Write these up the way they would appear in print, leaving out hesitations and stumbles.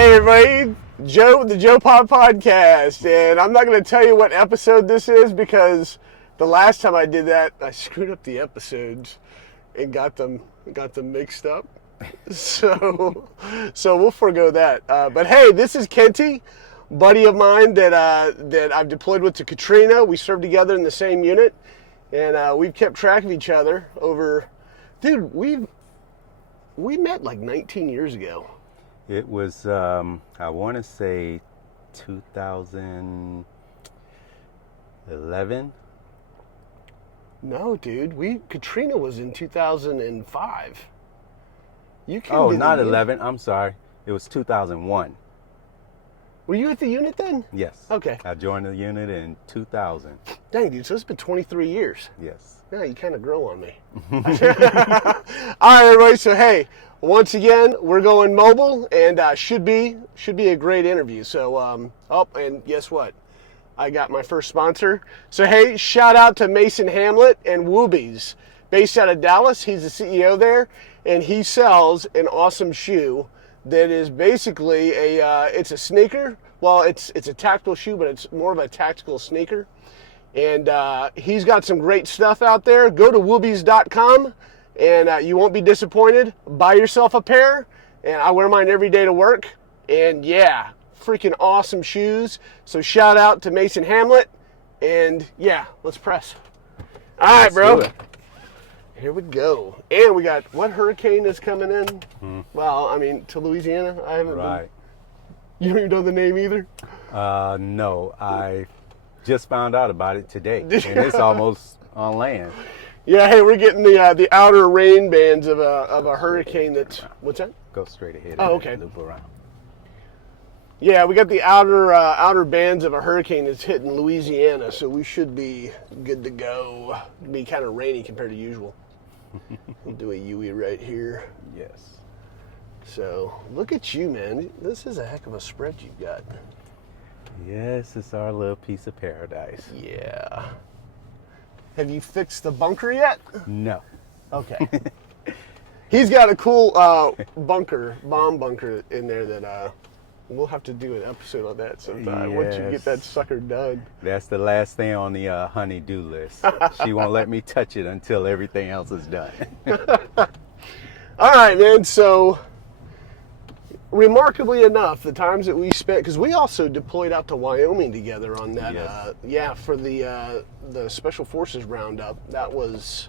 Hey everybody, Joe with the Joe Pod Podcast, and I'm not going to tell you what episode this is because the last time I did that, I screwed up the episodes and got them mixed up. So we'll forego that. But hey, this is Kenty, buddy of mine that I've deployed with to Katrina. We served together in the same unit, and we've kept track of each other over. Dude, we met like 19 years ago. It was, I want to say 2011. No, dude. Katrina was in 2005. You came Oh, to not the 11. I'm sorry. It was 2001. Were you at the unit then? Yes. Okay. I joined the unit in 2000. Dang, dude. So it's been 23 years. Yes. Yeah, you kind of grow on me. All right, everybody. So, hey, once again, we're going mobile, and should be a great interview. So, and guess what? I got my first sponsor. So, hey, shout out to Mason Hamlet and Woobies, based out of Dallas. He's the CEO there, and he sells an awesome shoe that is basically it's a sneaker. Well, it's a tactical shoe, but it's more of a tactical sneaker. And he's got some great stuff out there. Go to woobies.com, and you won't be disappointed. Buy yourself a pair, and I wear mine every day to work. And yeah, freaking awesome shoes. So shout out to Mason Hamlet, and yeah, let's press. All right, bro. Here we go. And we got, what hurricane is coming in? Well, I mean, to Louisiana. I haven't Right. You don't even know the name either? No, I just found out about it today, and it's almost on land. Yeah, hey, we're getting the outer rain bands of a hurricane that's, what's that? Go straight ahead. Oh, okay. Loop around. Yeah, we got the outer bands of a hurricane that's hitting Louisiana, so we should be good to go. It'll be kind of rainy compared to usual. We'll do a Yui right here. Yes. So, look at you, man. This is a heck of a spread you've got. Yes, it's our little piece of paradise. Yeah. Have you fixed the bunker yet? No. Okay. He's got a cool bomb bunker in there that we'll have to do an episode on that sometime once you get that sucker done. That's the last thing on the honey-do list. She won't let me touch it until everything else is done. All right, man. So, remarkably enough, the times that we spent, because we also deployed out to Wyoming together on that, Yes. for the Special Forces Roundup. That was...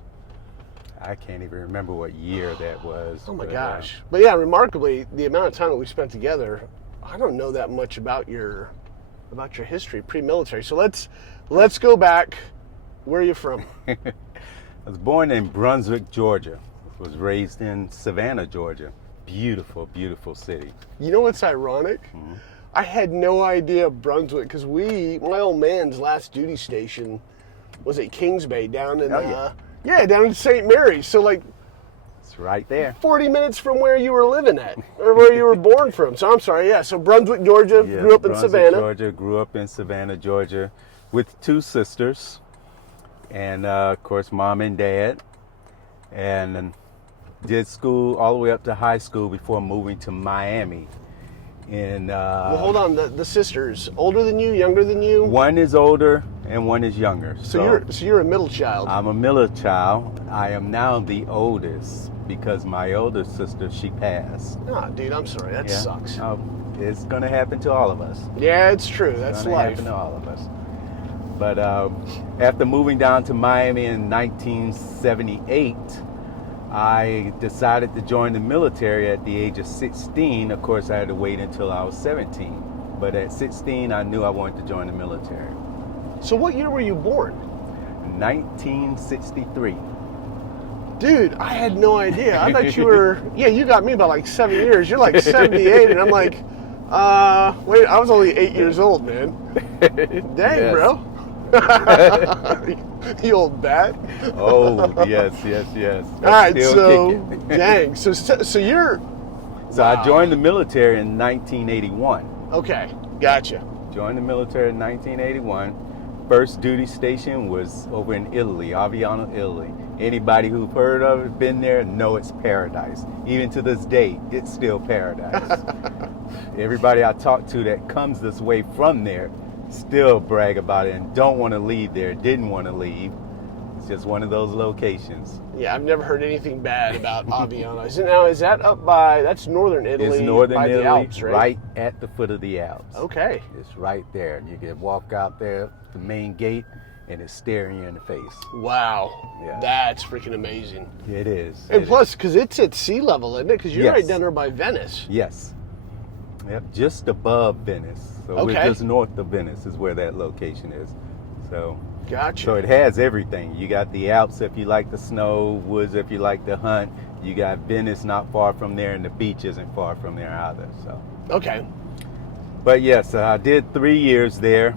I can't even remember what year that was. Oh my gosh. But yeah, remarkably, the amount of time that we spent together, I don't know that much about your history, pre-military. So let's go back. Where are you from? I was born in Brunswick, Georgia. Was raised in Savannah, Georgia. Beautiful, beautiful city. You know what's ironic? Mm-hmm. I had no idea Brunswick, because my old man's last duty station was at Kings Bay down in down in St. Mary's. So like, it's right there. 40 minutes from where you were living at, or where you were born from. So I'm sorry, yeah. So Brunswick, Georgia, grew up in Savannah. Georgia, grew up in Savannah, Georgia, with two sisters, and of course, mom and dad, and did school all the way up to high school before moving to Miami. Well, hold on. The sisters, older than you, younger than you? One is older and one is younger. So you're a middle child. I'm a middle child. I am now the oldest because my older sister, she passed. Ah, dude, I'm sorry. That sucks. It's gonna happen to all of us. Yeah, it's true. That's life. Happen to all of us. But after moving down to Miami in 1978, I decided to join the military at the age of 16. Of course, I had to wait until I was 17. But at 16, I knew I wanted to join the military. So what year were you born? 1963. Dude, I had no idea. I thought you were, you got me by like 7 years. You're like 78, and I'm like, wait, I was only 8 years old, man. Dang, bro. You old bat. Oh, yes. All right, so dang. So you're. So wow. I joined the military in 1981. Okay, gotcha. Joined the military in 1981. First duty station was over in Italy, Aviano, Italy, Anybody who've heard of it, been there, know it's paradise. Even to this day, it's still paradise. Everybody I talk to that comes this way from there still brag about it and don't want to leave there, didn't want to leave. It's just one of those locations. Yeah, I've never heard anything bad about Aviano. Is that up by, that's northern Italy, It's northern by Italy, the Alps, right? right at the foot of the Alps. Okay. It's right there. You can walk out there, the main gate, and it's staring you in the face. Wow. Yeah. That's freaking amazing. It is. And It plus, because it's at sea level, isn't it? Because you're Yes. right down there by Venice. Yes. Yep, just above Venice. So Okay. we're just north of Venice is where that location is. So Gotcha. So it has everything. You got the Alps if you like the snow, woods if you like to hunt. You got Venice not far from there, and the beach isn't far from there either. So, Okay. but yes, I did 3 years there.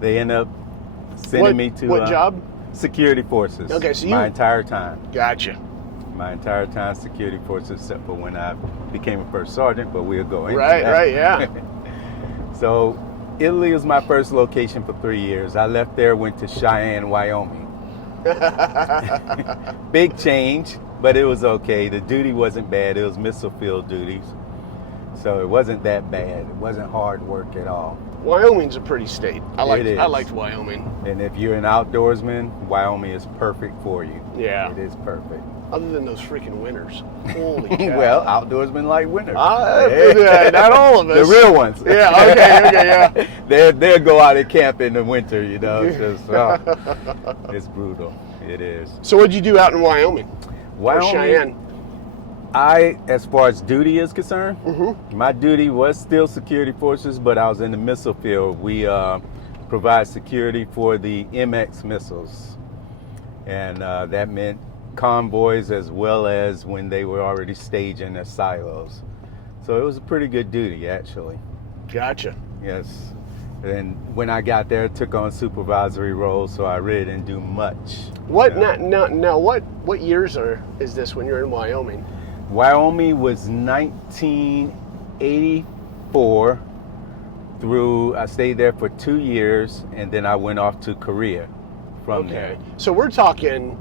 They end up sending me to what job? security forces. Okay, so my entire time. Gotcha. My entire time, security forces, except for when I became a first sergeant. But we'll go into Right, that. right, yeah. So Italy was my first location for 3 years. I left there, went to Cheyenne, Wyoming. Big change, but it was okay. The duty wasn't bad. It was missile field duties. So it wasn't that bad. It wasn't hard work at all. Wyoming's a pretty state. It is. I liked Wyoming. And if you're an outdoorsman, Wyoming is perfect for you. Yeah. It is perfect. Other than those freaking winters. Holy cow. Well, outdoorsmen like winter. Not all of us. The real ones. Yeah, okay, yeah. They'll go out and camp in the winter, you know. It's just, it's brutal. It is. So what'd you do out in Wyoming? Or Cheyenne? As far as duty is concerned, my duty was still security forces, but I was in the missile field. We provide security for the MX missiles, and that meant convoys as well as when they were already staging their silos. So it was a pretty good duty, actually. Gotcha. Yes. And when I got there, I took on supervisory roles, so I really didn't do much. What now? What years is this when you're in Wyoming? Wyoming was 1984 through, I stayed there for 2 years, and then I went off to Korea from there. So we're talking,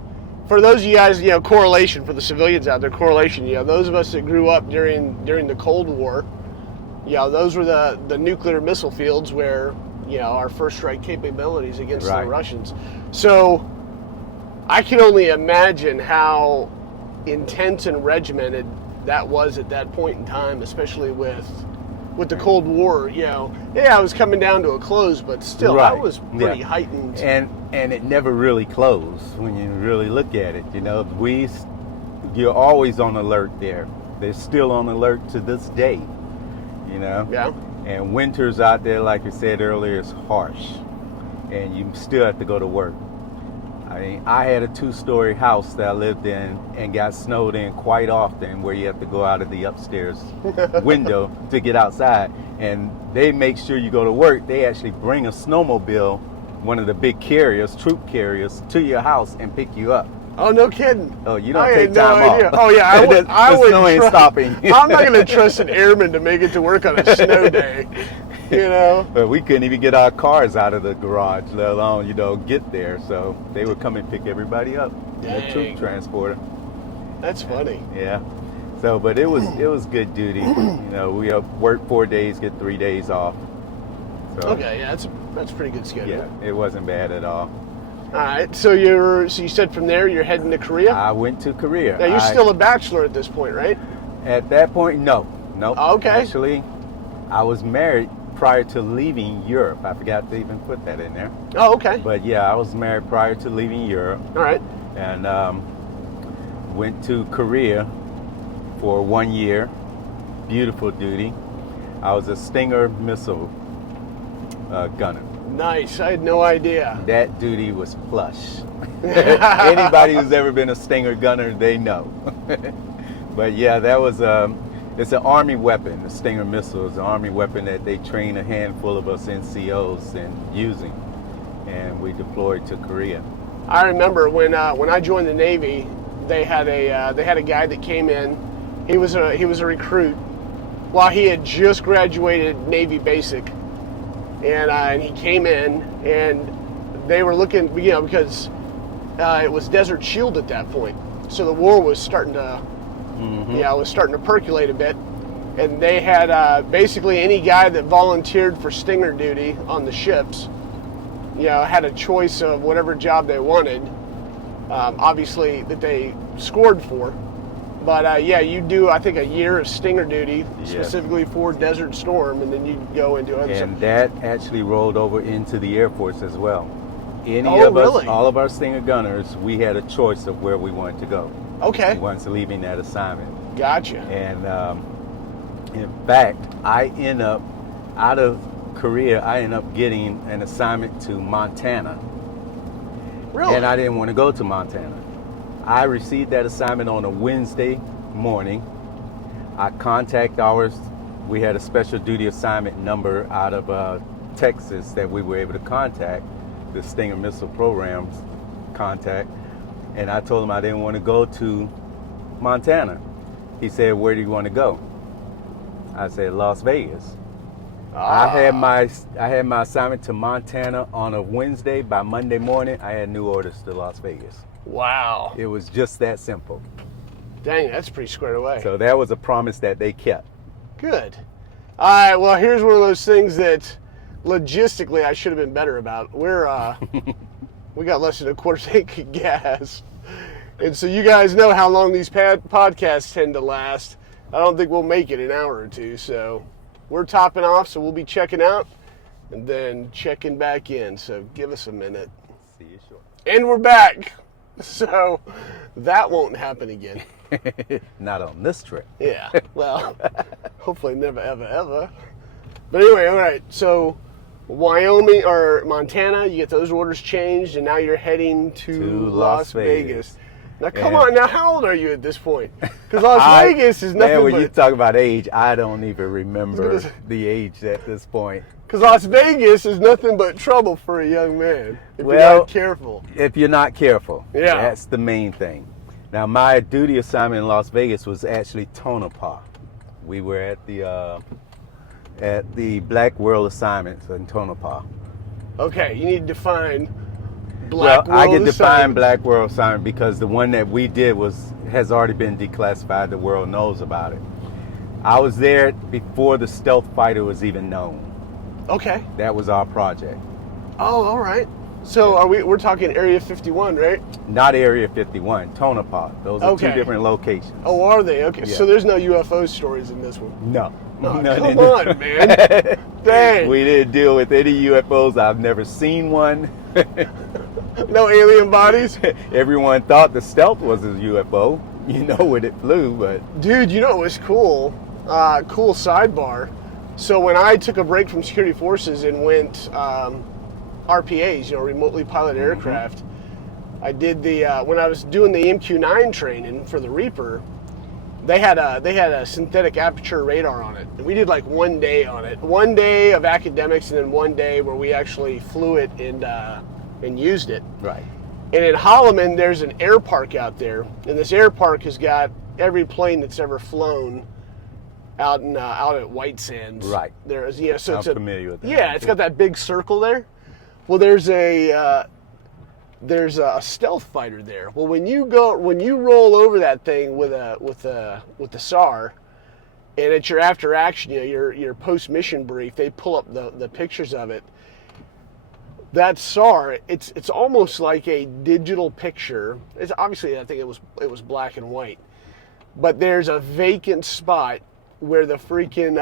for those of you guys, correlation for the civilians out there, correlation, those of us that grew up during the Cold War, those were the nuclear missile fields where, our first strike capabilities against the Russians. So I can only imagine how intense and regimented that was at that point in time, especially with the Cold War. I was coming down to a close, but still, that was pretty heightened. And it never really closed when you really look at it. You're always on alert there. They're still on alert to this day. Yeah. And winters out there, like you said earlier, is harsh, and you still have to go to work. I mean, I had a 2-story house that I lived in and got snowed in quite often, where you have to go out of the upstairs window to get outside. And they make sure you go to work. They actually bring a snowmobile, one of the big carriers, troop carriers, to your house and pick you up. Oh, no kidding. Oh, you don't take time off. Oh, yeah. The snow ain't stopping. I'm not going to trust an airman to make it to work on a snow day. But we couldn't even get our cars out of the garage, let alone, get there. So they would come and pick everybody up in the troop transporter. That's funny. Yeah. So, but it was good duty. We work 4 days, get 3 days off. So, okay, yeah, that's a pretty good schedule. Yeah, it wasn't bad at all. All right, so you said from there you're heading to Korea? I went to Korea. Now you're still a bachelor at this point, right? At that point, no. Oh, okay. Actually, I was married prior to leaving Europe. I forgot to even put that in there. Oh, okay. But yeah, I was married prior to leaving Europe. All right. And went to Korea for 1 year. Beautiful duty. I was a Stinger missile gunner. Nice. I had no idea. That duty was plush. Anybody who's ever been a Stinger gunner, they know. But yeah, that was it's an Army weapon. The Stinger missile is an Army weapon that they train a handful of us NCOs in using, and we deployed to Korea. I remember when I joined the Navy, they had a guy that came in. He was a recruit. While he had just graduated Navy Basic, and he came in, and they were looking, because it was Desert Shield at that point. So the war was starting to, was starting to percolate a bit. And they had basically any guy that volunteered for Stinger duty on the ships, had a choice of whatever job they wanted, obviously that they scored for. But you do, I think, a year of Stinger duty specifically for Desert Storm, and then you go into other stuff. And that actually rolled over into the Air Force as well. Really? All of our Stinger gunners, we had a choice of where we wanted to go. Okay. Once leaving that assignment. Gotcha. And in fact, I end up, out of Korea, I end up getting an assignment to Montana. Really? And I didn't want to go to Montana. I received that assignment on a Wednesday morning. I contact ours. We had a special duty assignment number out of Texas that we were able to contact, the Stinger Missile Program's contact. And I told him I didn't want to go to Montana. He said, "Where do you want to go?" I said, "Las Vegas." I had my assignment to Montana on a Wednesday. By Monday morning, I had new orders to Las Vegas. Wow. It was just that simple. Dang, that's pretty squared away. So that was a promise that they kept. Good. All right, well, here's one of those things that logistically I should have been better about. We got less than a quarter tank of gas. And so you guys know how long these podcasts tend to last. I don't think we'll make it an hour or two. So we're topping off, so we'll be checking out and then checking back in. So give us a minute. See you shortly. And we're back. So that won't happen again. Not on this trip. Yeah, well, hopefully never, ever, ever. But anyway, all right, so Wyoming or Montana, you get those orders changed, and now you're heading to Las Vegas. Now, come on, now how old are you at this point? Because Las Vegas is nothing when you talk about age, I don't even remember the age at this point. Because Las Vegas is nothing but trouble for a young man if you're not careful. If you're not careful. Yeah. That's the main thing. Now, my duty assignment in Las Vegas was actually Tonopah. We were at the Black World assignments in Tonopah. Okay, you need to define Black World I can define assignment. Black World assignment because the one that we did has already been declassified. The world knows about it. I was there before the stealth fighter was even known. Okay. That was our project. Oh, all right. So we're talking Area 51, right? Not Area 51, Tonopah. Those are two different locations. Oh, are they? Okay. Yeah. So there's no UFO stories in this one. No. Oh, No, come on, man. Dang. We didn't deal with any UFOs. I've never seen one. No alien bodies? Everyone thought the stealth was a UFO. You know when it flew, but... Dude, you know what was cool? Cool sidebar. So when I took a break from security forces and went RPAs, remotely piloted aircraft, I did when I was doing the MQ-9 training for the Reaper, they had a synthetic aperture radar on it. And we did like 1 day on it. 1 day of academics and then 1 day where we actually flew it and used it. Right. And in Holloman, there's an air park out there. And this air park has got every plane that's ever flown out at White Sands. Right. So I'm familiar with that. Yeah, it's got that big circle there. Well, there's a stealth fighter there. Well, when you roll over that thing with the SAR, and it's your after action, your post mission brief, they pull up the pictures of it. That SAR, it's almost like a digital picture. It's obviously, I think it was black and white, but there's a vacant spot where the freaking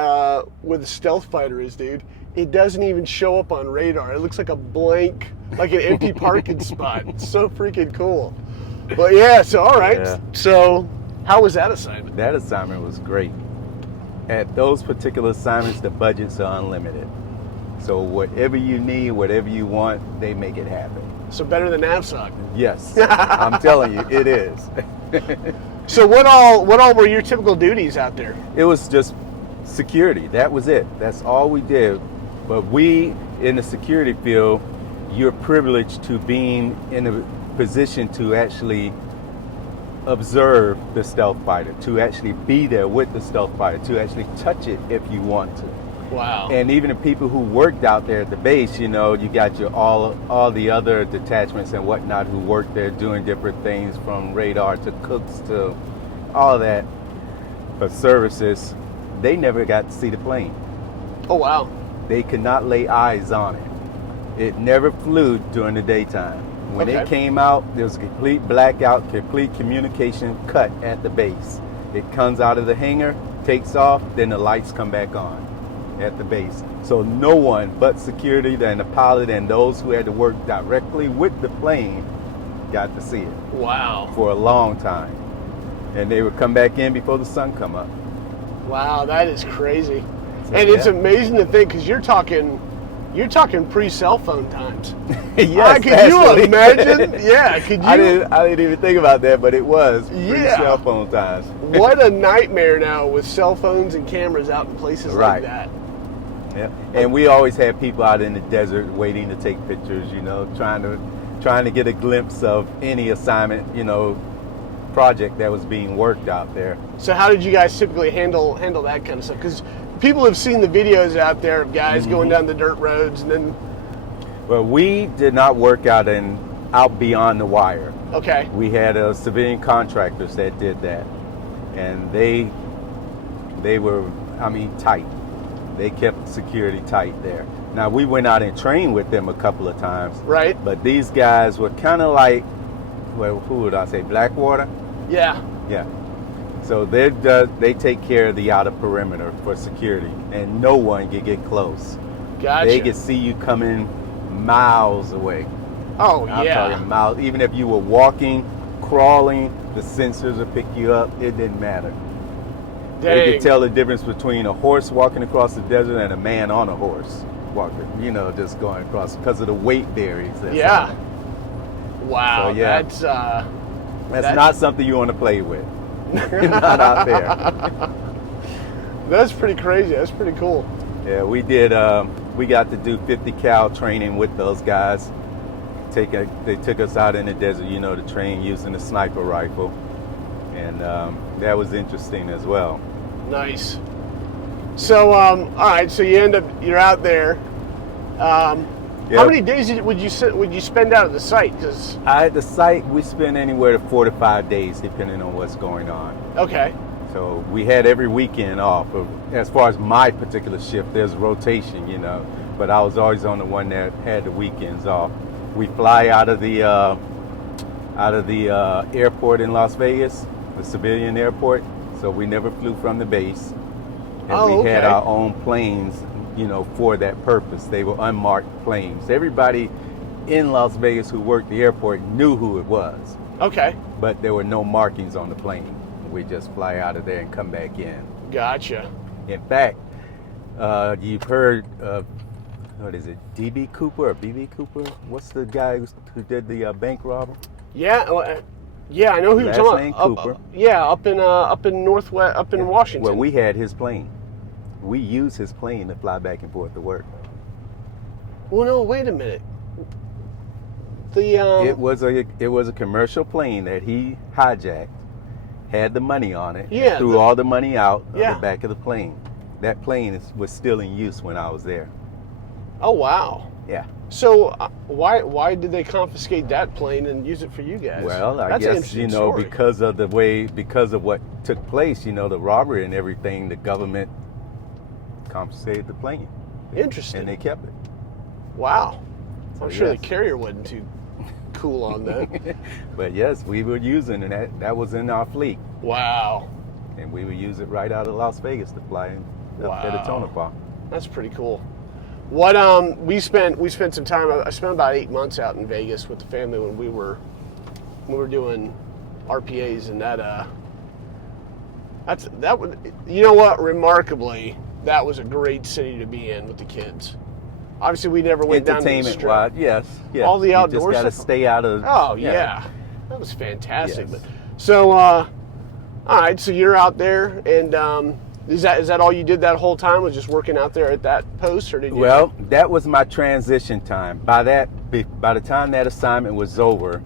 where the stealth fighter is, dude. It doesn't even show up on radar. It looks like a blank, like an empty parking spot. It's so freaking cool. But yeah, so all right. Yeah. So how was that assignment? That assignment was great. At those particular assignments, the budgets are unlimited. So whatever you need, whatever you want, they make it happen. So better than NAVSOC. Yes, I'm telling you, it is. So what all were your typical duties out there? It was just security. That was it. That's all we did. But we, in the security field, you're privileged to being in a position to actually observe the stealth fighter, to actually be there with the stealth fighter, to actually touch it if you want to. Wow. And even the people who worked out there at the base, you know, you got your all the other detachments and whatnot who worked there doing different things, from radar to cooks to all of that for services. They never got to see the plane. Oh, wow. They could not lay eyes on it. It never flew during the daytime. When Okay. it came out, there was a complete blackout, complete communication cut at the base. It comes out of the hangar, takes off, then the lights come back on at the base. So no one but security and the pilot and those who had to work directly with the plane got to see it Wow. for a long time. And they would come back in before the sun come up. Wow, that is crazy. So, And it's yeah. amazing to think, because you're talking pre-cell phone times. Yes, Could you actually. imagine? Yeah, could you? I didn't even think about that, but it was Yeah. cell phone times. What a nightmare now with cell phones and cameras out in places Right. like that. Yeah. And we always had people out in the desert waiting to take pictures, you know, trying to get a glimpse of any assignment, you know, project that was being worked out there. So how did you guys typically handle that kind of stuff? Because people have seen the videos out there of guys Mm-hmm. going down the dirt roads and then, Well, we did not work out beyond the wire. okay, We had civilian contractors that did that, and they were, I mean, tight. They kept security tight there. Now, we went out and trained with them a couple of times, right? but these guys were kind of like, well, who would I say, Blackwater? Yeah. Yeah. So they take care of the outer perimeter for security, and no one can get close. Gotcha. They can see you coming miles away. Oh, I'm yeah. talking miles. Even if you were walking, crawling, the sensors would pick you up. It didn't matter. They Dang. could tell the difference between a horse walking across the desert and a man on a horse walking, you know, just going across because of the weight varies. Yeah. Wow. So, yeah. That's not something you want to play with. Not out there. That's pretty crazy. That's pretty cool. Yeah, we did. We got to do 50 cal training with those guys. They took us out in the desert, you know, to train using a sniper rifle, and that was interesting as well. Nice. So, all right. So you're out there. How many days would you spend out at the site? Because At the site, we spend anywhere to 4 to 5 days, depending on what's going on. okay, So we had every weekend off. As far as my particular shift, there's rotation, you know, but I was always on the one that had the weekends off. We fly out of the airport in Las Vegas, the civilian airport. So we never flew from the base, and we had our own planes, you know, for that purpose. They were unmarked planes. Everybody in Las Vegas who worked the airport knew who it was, okay, but there were no markings on the plane. We just fly out of there and come back in. gotcha. In fact, you've heard of, what is it, D.B. Cooper or B.B. Cooper? What's the guy who did the bank robber? Yeah, yeah, I know who you're Last talking name about. Cooper. Up in Northwest, up in Washington. Well, we had his plane. We used his plane to fly back and forth to work. Well, no, wait a minute. The It was a commercial plane that he hijacked, had the money on it, Yeah, threw all the money out of Yeah. the back of the plane. That plane was still in use when I was there. oh wow. Yeah. So why did they confiscate that plane and use it for you guys? Well, I That's an guess, interesting you know, story. because of what took place, you know, the robbery and everything, the government confiscated the plane Interesting. and they kept it. Wow. I'm So, sure yes. the carrier wasn't too cool on that. But yes, we were using it. That was in our fleet, Wow. and we would use it right out of Las Vegas to fly up there to Wow. Tonopah. That's pretty cool. What we spent some time. I spent about 8 months out in Vegas with the family when we were doing RPAs, and that would, you know what, remarkably, that was a great city to be in with the kids. Obviously, we never went down to the Entertainment strip. wise, yes. All the You outdoor just got to stuff. stay out of. Oh yeah, that was fantastic. Yes. But, so, all right, so you're out there, and is that all you did that whole time? Was just working out there at that post, or did you? Well, that was my transition time. By the time that assignment was over,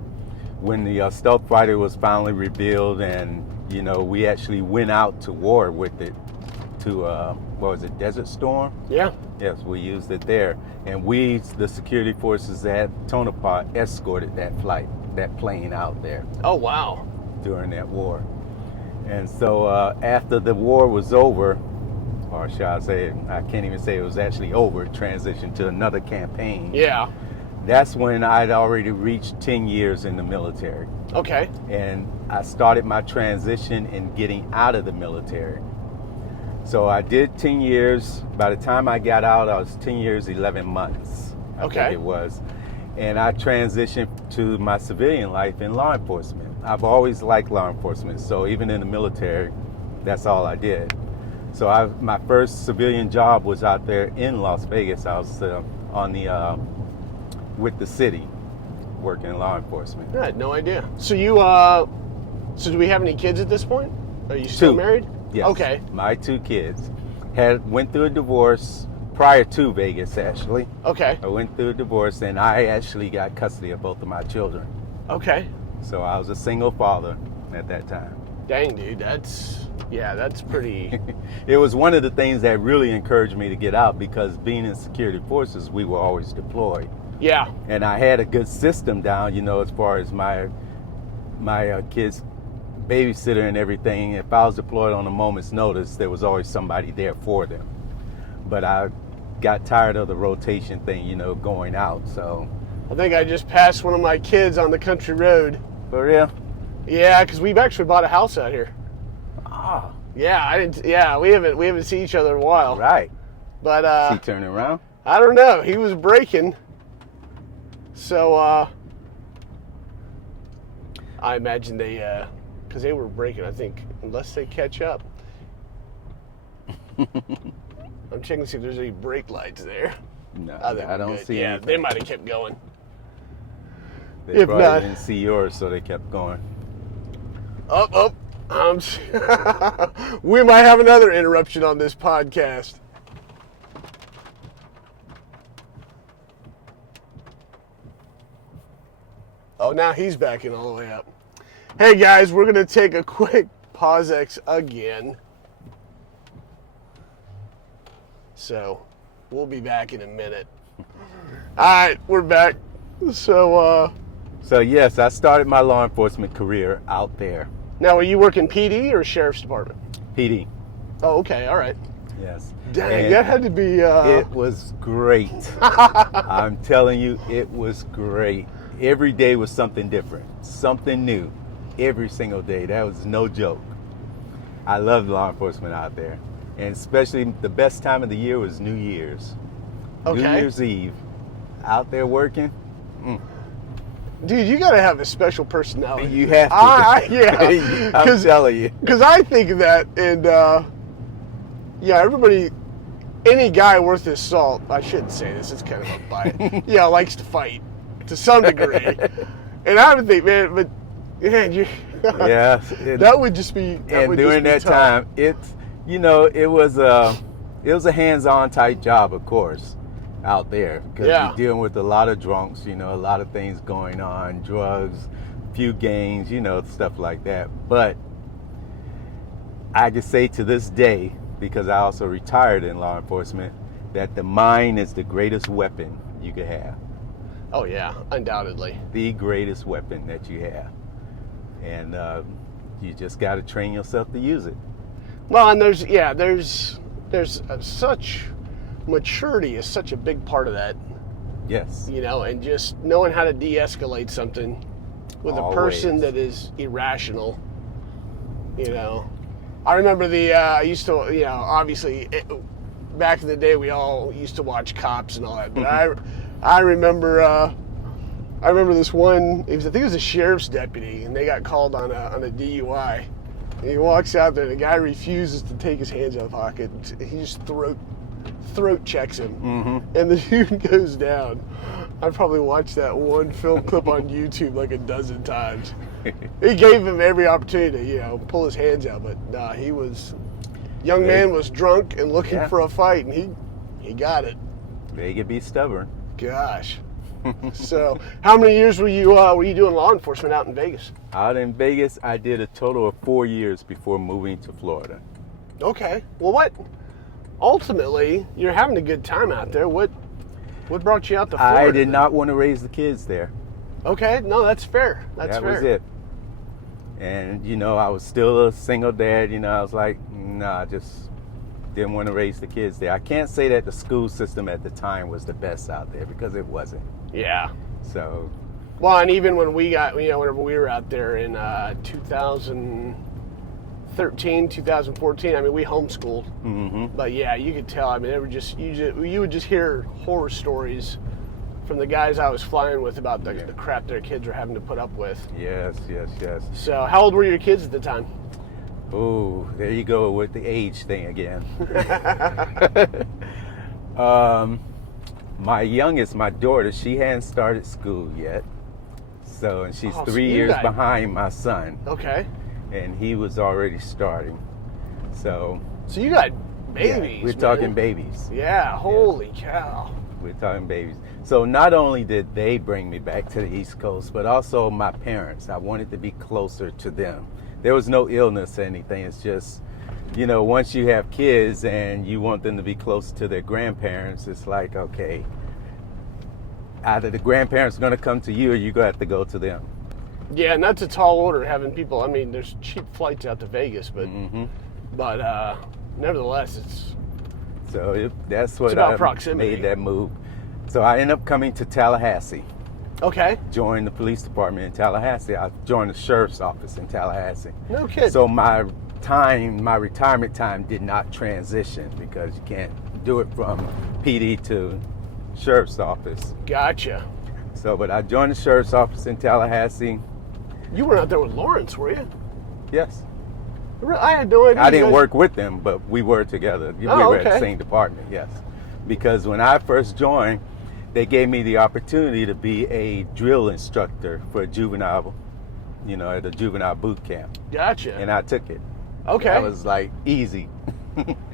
when the stealth fighter was finally revealed, and you know, we actually went out to war with it to, what was it, Desert Storm? Yeah. Yes, we used it there. And we, the security forces at Tonopah, escorted that plane out there Oh, wow. during that war. And so after the war was over, or shall I say, I can't even say it was actually over, it transitioned to another campaign. Yeah. That's when I'd already reached 10 years in the military. Okay. And I started my transition in getting out of the military. So I did 10 years. By the time I got out, I was 10 years, 11 months. I think it was. And I transitioned to my civilian life in law enforcement. I've always liked law enforcement. So even in the military, that's all I did. So my first civilian job was out there in Las Vegas. I was with the city, working in law enforcement. I had no idea. So so do we have any kids at this point? Are you still married? Yes. Okay. My 2 kids went through a divorce prior to Vegas, actually. Okay. I went through a divorce, and I actually got custody of both of my children. Okay. So I was a single father at that time. Dang, dude, that's pretty. It was one of the things that really encouraged me to get out, because being in security forces, we were always deployed. Yeah. And I had a good system down, as far as my kids' babysitter and everything. If I was deployed on a moment's notice, there was always somebody there for them. But I got tired of the rotation thing, going out. So I think I just passed one of my kids on the country road. for real? Yeah, because we've actually bought a house out here. Ah, Yeah, I didn't. Yeah, we haven't seen each other in a while. right. But Is he turning around? I don't know. He was braking. So I imagine because they were braking, I think, unless they catch up. I'm checking to see if there's any brake lights there. No, I think I we're don't good. see Yeah, anything. they might have kept going. They if probably not- didn't see yours, so they kept going. Up. We might have another interruption on this podcast. Oh, now he's backing all the way up. Hey guys, we're going to take a quick pause again. So, we'll be back in a minute. All right, we're back. So yes, I started my law enforcement career out there. now are you working PD or Sheriff's Department? PD. Oh, okay, all right. Yes. Dang, And that had to be... it was great. I'm telling you, it was great. Every day was something different, something new. Every single day. That was no joke. I loved law enforcement out there. And especially the best time of the year was New Year's. Okay. New Year's Eve. Out there working. Dude, you gotta have a special personality. You have to. Yeah. I'm telling you. Because I think of that, and everybody, any guy worth his salt, I shouldn't say this, it's kind of a bias, likes to fight to some degree. And I would think, man, Yeah. that would just be. And during that time, it was a hands-on type job, of course, out there, because you're dealing with a lot of drunks, a lot of things going on, drugs, few gangs, stuff like that. But I just say to this day, because I also retired in law enforcement, that the mind is the greatest weapon you could have. Oh yeah, undoubtedly. The greatest weapon that you have. And you just got to train yourself to use it. Well, and there's such maturity is such a big part of that. Yes. And just knowing how to de-escalate something with a person that is irrational. I remember I used to, obviously back in the day we all used to watch Cops and all that, but I remember this one. I think it was a sheriff's deputy, and they got called on a DUI. And he walks out there, and the guy refuses to take his hands out of the pocket. He just throat checks him, and the dude goes down. I probably watched that one film clip on YouTube like a dozen times. He gave him every opportunity to, pull his hands out, but nah, man was drunk and looking for a fight, and he got it. They could be stubborn. Gosh. So, how many years were you doing law enforcement out in Vegas? Out in Vegas, I did a total of 4 years before moving to Florida. Okay. Well, ultimately, you're having a good time out there. What brought you out to Florida? I did not want to raise the kids there. Okay. No, that's fair. That's that fair. was it. And, you know, I was still a single dad. You know, I was like, nah, I just didn't want to raise the kids there. I can't say that the school system at the time was the best out there, because it wasn't. Yeah. So. Well, and even when we got, whenever we were out there in 2013, 2014, I mean, we homeschooled. Mm-hmm. But yeah, you could tell. I mean, you would just hear horror stories from the guys I was flying with about the crap their kids were having to put up with. Yes. So, how old were your kids at the time? Oh, there you go with the age thing again. My youngest, my daughter, she hadn't started school yet. So, and she's 3 years behind my son. Okay. And he was already starting. So you got babies. Yeah, we're talking babies. Yeah, holy cow. We're talking babies. So not only did they bring me back to the East Coast, but also my parents. I wanted to be closer to them. There was no illness or anything. It's just, you know, once you have kids and you want them to be close to their grandparents, it's like, okay, either the grandparents are going to come to you or you're going to have to go to them. Yeah, and that's a tall order, having people. I mean, there's cheap flights out to Vegas, but nevertheless, it's. So that's what about proximity. Made that move. So I ended up coming to Tallahassee. Okay. Joined the police department in Tallahassee. I joined the sheriff's office in Tallahassee. No kidding. So my retirement time did not transition, because you can't do it from PD to sheriff's office. Gotcha. So, but I joined the sheriff's office in Tallahassee. You were out there with Lawrence, were you? Yes. I had no idea. I didn't work with them, but we were together. We were at the same department, yes. Because when I first joined, they gave me the opportunity to be a drill instructor for a juvenile, at a juvenile boot camp. Gotcha. And I took it. Okay. That was like easy.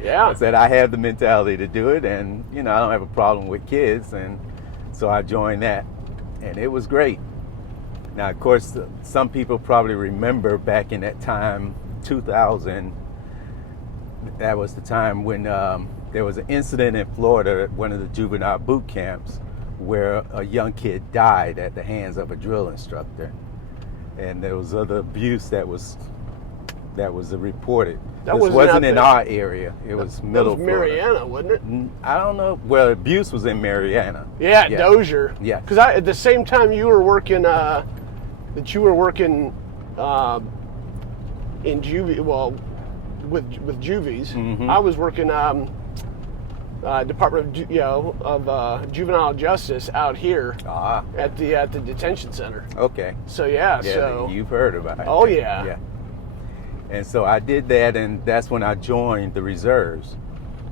Yeah. I said I have the mentality to do it, and, I don't have a problem with kids, and so I joined that. And it was great. Now, of course, some people probably remember back in that time, 2000, that was the time when there was an incident in Florida at one of the juvenile boot camps where a young kid died at the hands of a drill instructor. And there was other abuse that was reported. This wasn't in our area. It was middle Florida. Mariana, wasn't it? I don't know. Well, abuse was in Mariana. Yeah, Dozier. Yeah. Because at the same time you were working, in juvie, with juvies. Mm-hmm. I was working Department of Juvenile Justice out here at the detention center. Okay. So so you've heard about it. Oh yeah. Yeah. And so I did that, and that's when I joined the reserves,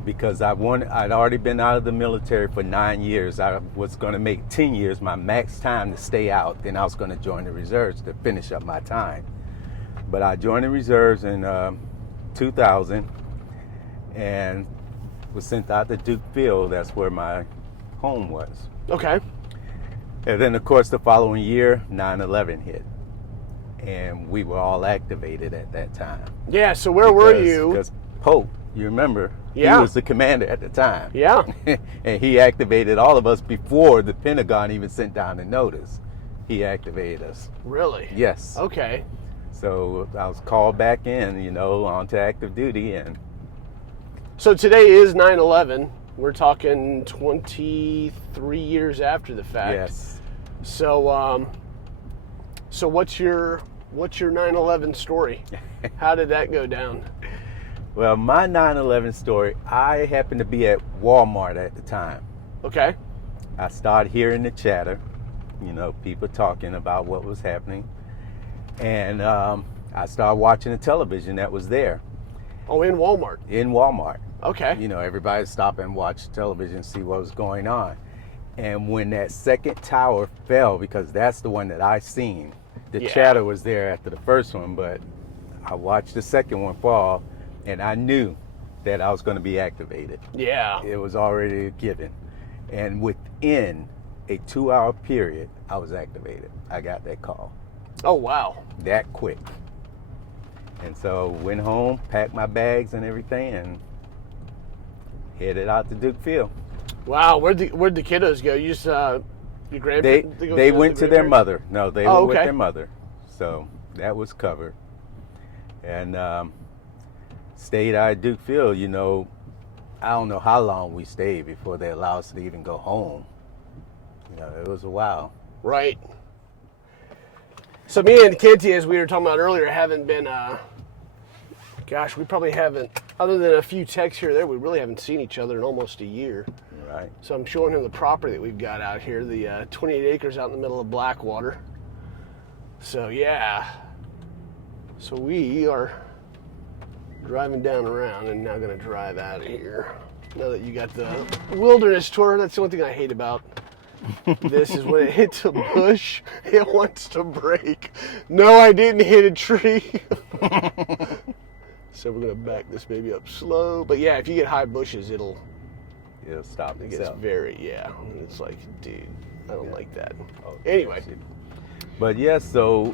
because I'd already been out of the military for 9 years. I was going to make 10 years my max time to stay out. Then I was going to join the reserves to finish up my time. But I joined the reserves in 2000 and was sent out to Duke Field. That's where my home was. Okay. And then, of course, the following year, 9/11 hit. And we were all activated at that time. Yeah, so where were you? Because Pope, you remember, yeah. He was the commander at the time. Yeah. And he activated all of us before the Pentagon even sent down a notice. He activated us. Really? Yes. Okay. So I was called back in, onto active duty. And so today is 9/11. We're talking 23 years after the fact. Yes. So, so what's your 9/11 story? How did that go down? Well, my 9/11 story, I happened to be at Walmart at the time. Okay. I started hearing the chatter, people talking about what was happening. And I started watching the television that was there. Oh, in Walmart? In Walmart. Okay. Everybody stopped and watched television, see what was going on. And when that second tower fell, because that's the one that I seen, the chatter was there after the first one, but I watched the second one fall, and I knew that I was going to be activated. Yeah. It was already a given. And within a 2-hour period, I was activated. I got that call. Oh, wow. That quick. And so went home, packed my bags and everything, and headed out to Duke Field. Wow, where'd the kiddos go? You just your grandparents? They went to their mother. No, they were with okay. their mother. So that was covered. And stayed out at Duke Field. You know, I don't know how long we stayed before they allowed us to even go home. You know, it was a while. Right. So me and Kenty, as we were talking about earlier, haven't been, we probably haven't, other than a few texts here or there, we really haven't seen each other in almost a year. Right. So I'm showing him the property that we've got out here, the 28 acres out in the middle of Blackwater. So yeah. So we are driving down around and now going to drive out of here. Now that you got the wilderness tour, that's the one thing I hate about this is when it hits a bush, it wants to break. No, I didn't hit a tree. So we're going to back this baby up slow. But yeah, if you get high bushes, it'll stop it itself. gets very, it's like, dude, I don't like that. Oh, Anyway. But yeah, so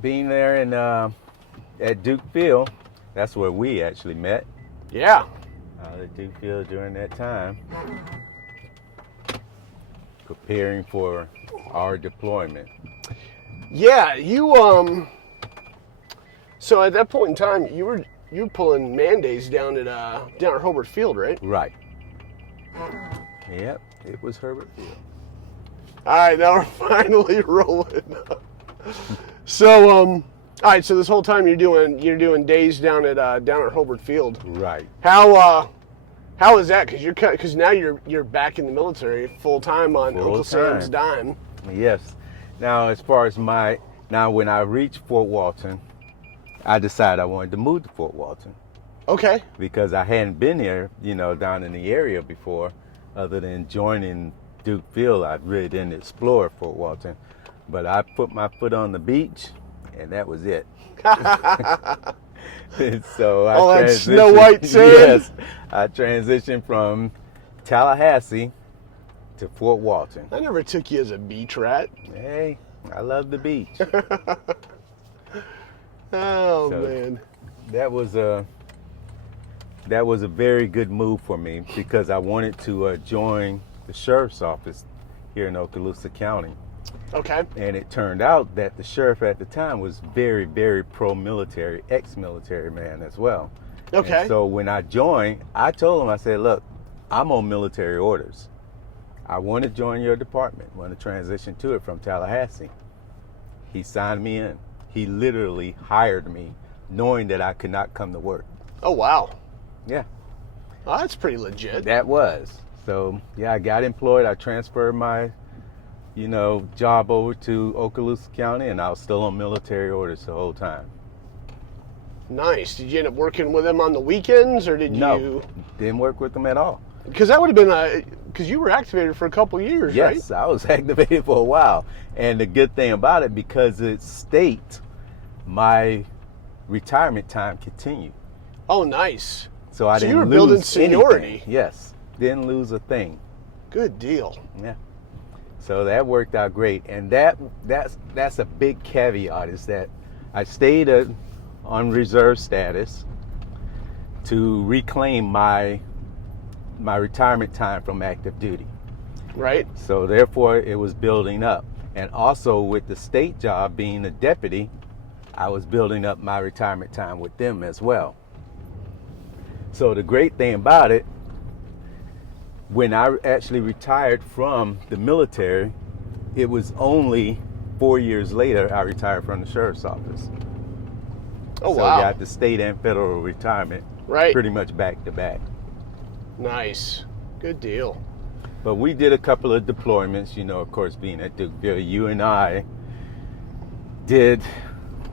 being there in at Duke Field, that's where we actually met. Yeah. At Duke Field during that time, preparing for our deployment. Yeah, you so at that point in time you were pulling man days down at Herbert Field, right? Right. Yep, it was Herbert Field. All right, now we're finally rolling. So all right, so this whole time you're doing days down at Herbert Field. Right. How is that? Because now you're back in the military full time on Uncle Sam's dime. Yes. Now, as far as when I reached Fort Walton, I decided I wanted to move to Fort Walton. Okay. Because I hadn't been here, down in the area before, other than joining Duke Field. I really didn't explore Fort Walton, but I put my foot on the beach, and that was it. So I that's Snow White sand? Yes, I transitioned from Tallahassee to Fort Walton. I never took you as a beach rat. Hey, I love the beach. Oh, so, man. That was a very good move for me because I wanted to join the sheriff's office here in Okaloosa County. Okay. And it turned out that the sheriff at the time was very, very pro-military, ex-military man as well. Okay. And so when I joined, I told him, I said, look, I'm on military orders. I want to join your department, want to transition to it from Tallahassee. He signed me in. He literally hired me knowing that I could not come to work. Oh, wow. Yeah. Oh, that's pretty legit. That was. So, yeah, I got employed. I transferred my job over to Okaloosa County, and I was still on military orders the whole time. Nice. Did you end up working with them on the weekends, or did No, didn't work with them at all. Because that would have been because you were activated for a couple years, right? Yes, I was activated for a while. And the good thing about it, because it's state, my retirement time continued. Oh, nice. So I didn't you were lose building seniority. anything. Yes, didn't lose a thing. Good deal. Yeah. So that worked out great, and that's a big caveat is that I stayed on reserve status to reclaim my retirement time from active duty. Right. So therefore, it was building up, and also with the state job being a deputy, I was building up my retirement time with them as well. So the great thing about it, when I actually retired from the military, it was only 4 years later I retired from the sheriff's office. Oh, so wow. I got the state and federal retirement pretty much back to back. Nice. Good deal. But we did a couple of deployments, of course, being at Dukeville. You and I did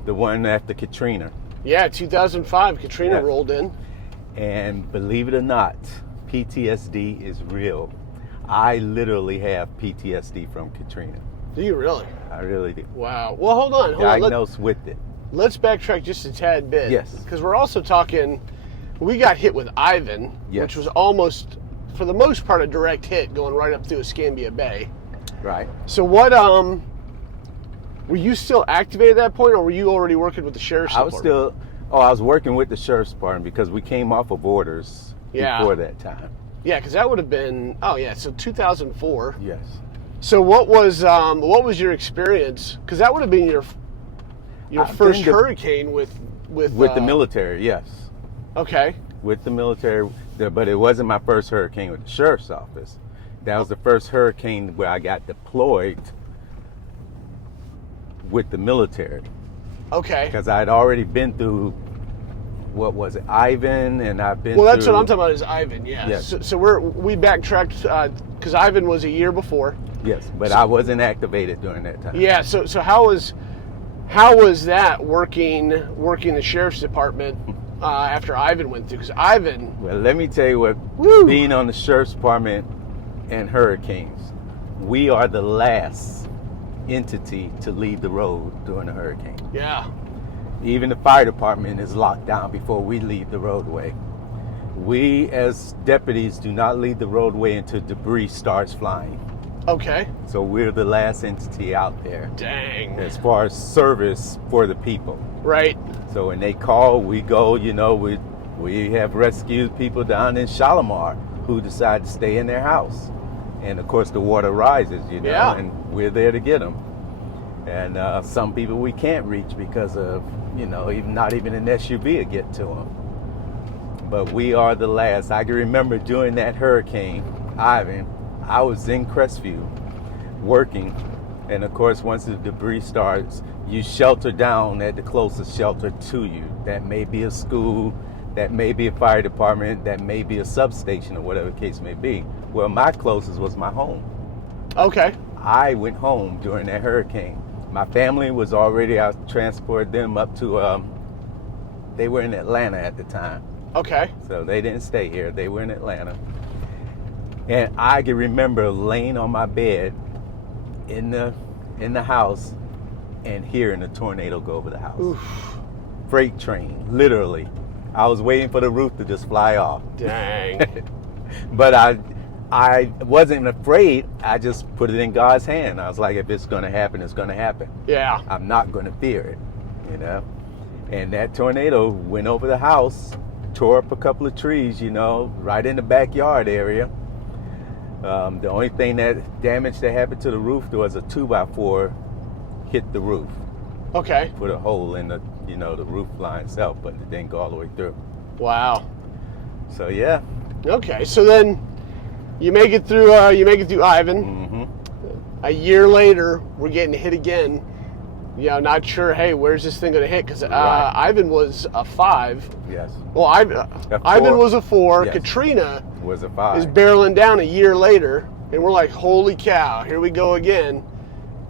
the one after Katrina. Yeah, 2005, Katrina rolled in. And believe it or not, PTSD is real. I literally have PTSD from Katrina. Do you really? I really do. Wow. Well, hold on. Diagnosed with it. Let's backtrack just a tad bit. Yes. Because we're also talking, we got hit with Ivan, which was almost, for the most part, a direct hit going right up through Escambia Bay. Right. So what, were you still activated at that point, or were you already working with the sheriff's department? Oh, I was working with the sheriff's department because we came off of orders before that time. Yeah, because that would have been, so 2004. Yes. So what was your experience? Because that would have been your first hurricane with the military. Yes. Okay. With the military, but it wasn't my first hurricane with the sheriff's office. That was the first hurricane where I got deployed with the military. Okay. Because I had already been through, what was it, Ivan, and I've been. Well, that's what I'm talking about is Ivan. Yeah. Yes. So we backtracked because Ivan was a year before. Yes, but I wasn't activated during that time. Yeah. So how was that working the sheriff's department after Ivan went through? Because Ivan. Well, let me tell you what. Being on the sheriff's department and hurricanes, we are the last entity to leave the road during a hurricane. Yeah. Even the fire department is locked down before we leave the roadway. We as deputies do not leave the roadway until debris starts flying. Okay. So we're the last entity out there. Dang. As far as service for the people. Right. So when they call, we go, we have rescued people down in Shalimar who decide to stay in their house. And of course the water rises, and we're there to get them. And some people we can't reach because of, not even an SUV will get to them. But we are the last. I can remember during that hurricane, Ivan, I was in Crestview working. And of course, once the debris starts, you shelter down at the closest shelter to you. That may be a school, that may be a fire department, that may be a substation or whatever the case may be. Well, my closest was my home. Okay. I went home during that hurricane. My family was already, I transported them up to, they were in Atlanta at the time. Okay. So they didn't stay here. They were in Atlanta. And I can remember laying on my bed in the house and hearing a tornado go over the house. Oof. Freight train, literally. I was waiting for the roof to just fly off. Dang. But I wasn't afraid. I just put it in God's hand. I was like, if it's going to happen, it's going to happen. Yeah. I'm not going to fear it, And that tornado went over the house, tore up a couple of trees, right in the backyard area. The only thing that damage that happened to the roof was a 2x4 hit the roof. Okay. Put a hole in the, the roof line itself, but it didn't go all the way through. Wow. So yeah. Okay, so then you make it through Ivan. Mm-hmm. A year later, we're getting hit again. Not sure. Hey, where's this thing going to hit? Because Right. Ivan was a 5. Yes. Well, Ivan was a 4. Yes. Katrina Was a 5. is barreling down a year later, and we're like, holy cow, here we go again.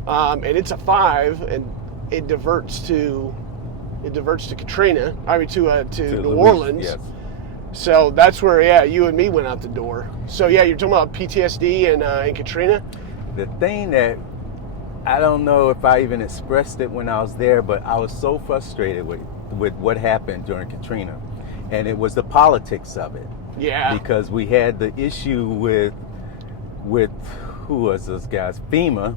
And it's a 5, and it diverts to Katrina. I mean to New Orleans. Yes. So that's where you and me went out the door. So you're talking about PTSD and Katrina. The thing that I don't know if I even expressed it when I was there, but I was so frustrated with what happened during Katrina, and it was the politics of it. Yeah. Because we had the issue with who was those guys? FEMA,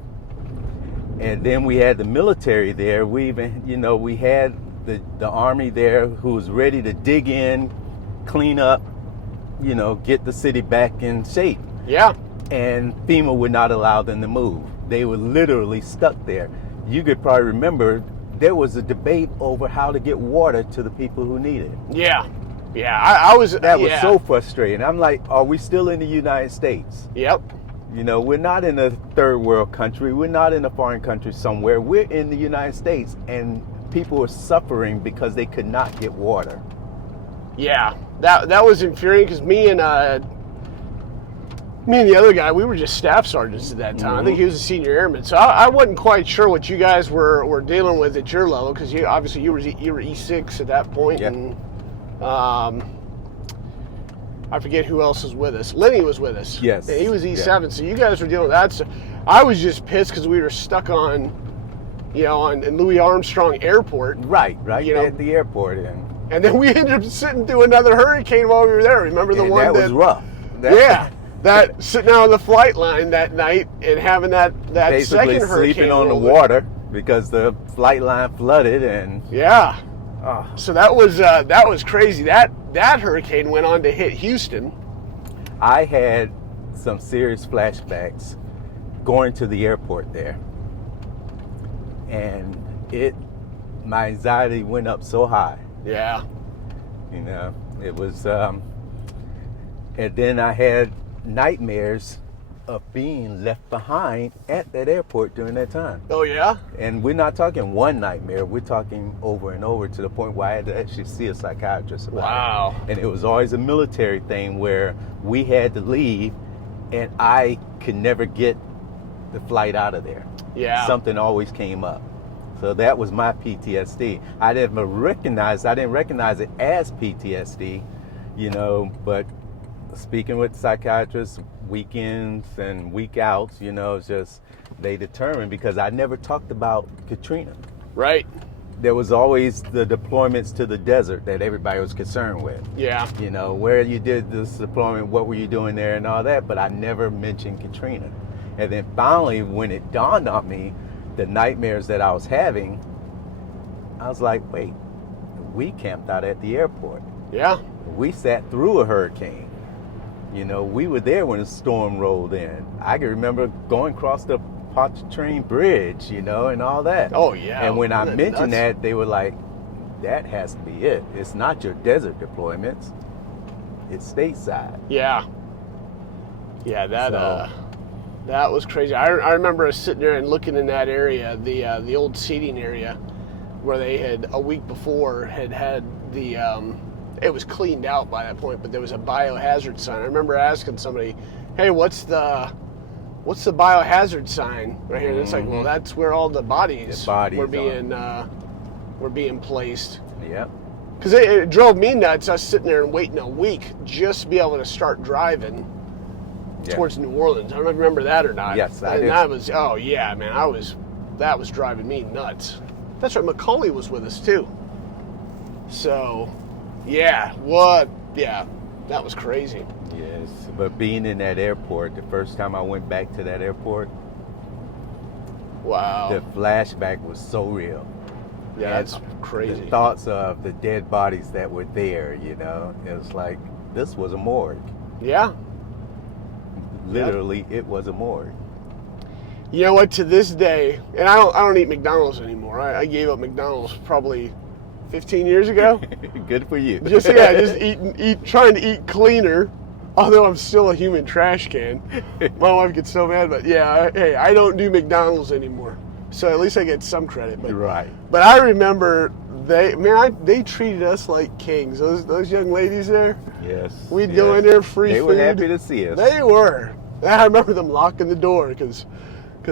and then we had the military there. We even we had the Army there who was ready to dig in, clean up, get the city back in shape. Yeah. And FEMA would not allow them to move. They were literally stuck there. You could probably remember there was a debate over how to get water to the people who need it. Yeah. Yeah. I was. That was so frustrating. I'm like, are we still in the United States? Yep. We're not in a third world country. We're not in a foreign country somewhere. We're in the United States, and people are suffering because they could not get water. Yeah. That was infuriating because me and the other guy, we were just staff sergeants at that time. Mm-hmm. I think he was a senior airman. So I wasn't quite sure what you guys were dealing with at your level, because you were E6 at that point. Yep. And I forget who else was with us. Lenny was with us. Yes. And he was E7. Yeah. So you guys were dealing with that. So I was just pissed because we were stuck on Louis Armstrong Airport. Right. At the airport. And then we ended up sitting through another hurricane while we were there. Remember the one that was rough. That sitting out on the flight line that night and having that basically second hurricane sleeping on the water because the flight line flooded, and yeah, Oh, So that was crazy. That hurricane went on to hit Houston. I had some serious flashbacks going to the airport there. And my anxiety went up so high. Yeah. You know, it was, and then I had nightmares of being left behind at that airport during that time. Oh yeah. And we're not talking one nightmare, we're talking over and over, to the point where I had to actually see a psychiatrist about Wow. it. And it was always a military thing where we had to leave and I could never get the flight out of there. Yeah. Something always came up. So that was my PTSD. I didn't recognize it as PTSD, you know, but speaking with psychiatrists, weekends and week outs, you know, it's just, they determined, because I never talked about Katrina. Right. There was always the deployments to the desert that everybody was concerned with. Yeah. You know, where you did this deployment, what were you doing there and all that, but I never mentioned Katrina. And then finally, when it dawned on me, the nightmares that I was having, I was like, wait, we camped out at the airport. Yeah. We sat through a hurricane. You know, we were there when the storm rolled in. I can remember going across the Pontchartrain Bridge, you know, and all that. Oh yeah. And when I Isn't that mentioned nuts? that, they were like, that has to be it. It's not your desert deployments. It's stateside. Yeah. Yeah, So- that was crazy. I remember us sitting there and looking in that area, the old seating area, where they had a week before had the it was cleaned out by that point, but there was a biohazard sign. I remember asking somebody, "Hey, what's the biohazard sign right here?" And it's like, well, that's where all the bodies, were being placed. Yep. Because it drove me nuts, us sitting there and waiting a week just to be able to start driving Yeah. towards New Orleans. I don't know if you remember that or not. Yes, I and do. I was, oh yeah, man, that was driving me nuts. That's right, Macaulay was with us too. So, yeah, that was crazy. Yes. But being in that airport, the first time I went back to that airport, Wow. the flashback was so real. Yeah, that's And crazy. The thoughts of the dead bodies that were there, you know, it was like, this was a morgue. Yeah. Literally, it was a morgue. You know what? To this day, and I don't eat McDonald's anymore. I gave up McDonald's probably 15 years ago. Good for you. just trying to eat cleaner. Although I'm still a human trash can. My wife gets so mad, but yeah, hey, I don't do McDonald's anymore. So at least I get some credit. But, Right. But I remember they treated us like kings. Those young ladies there. Yes. We'd go in there, free They food. were happy to see us. They were. I remember them locking the door because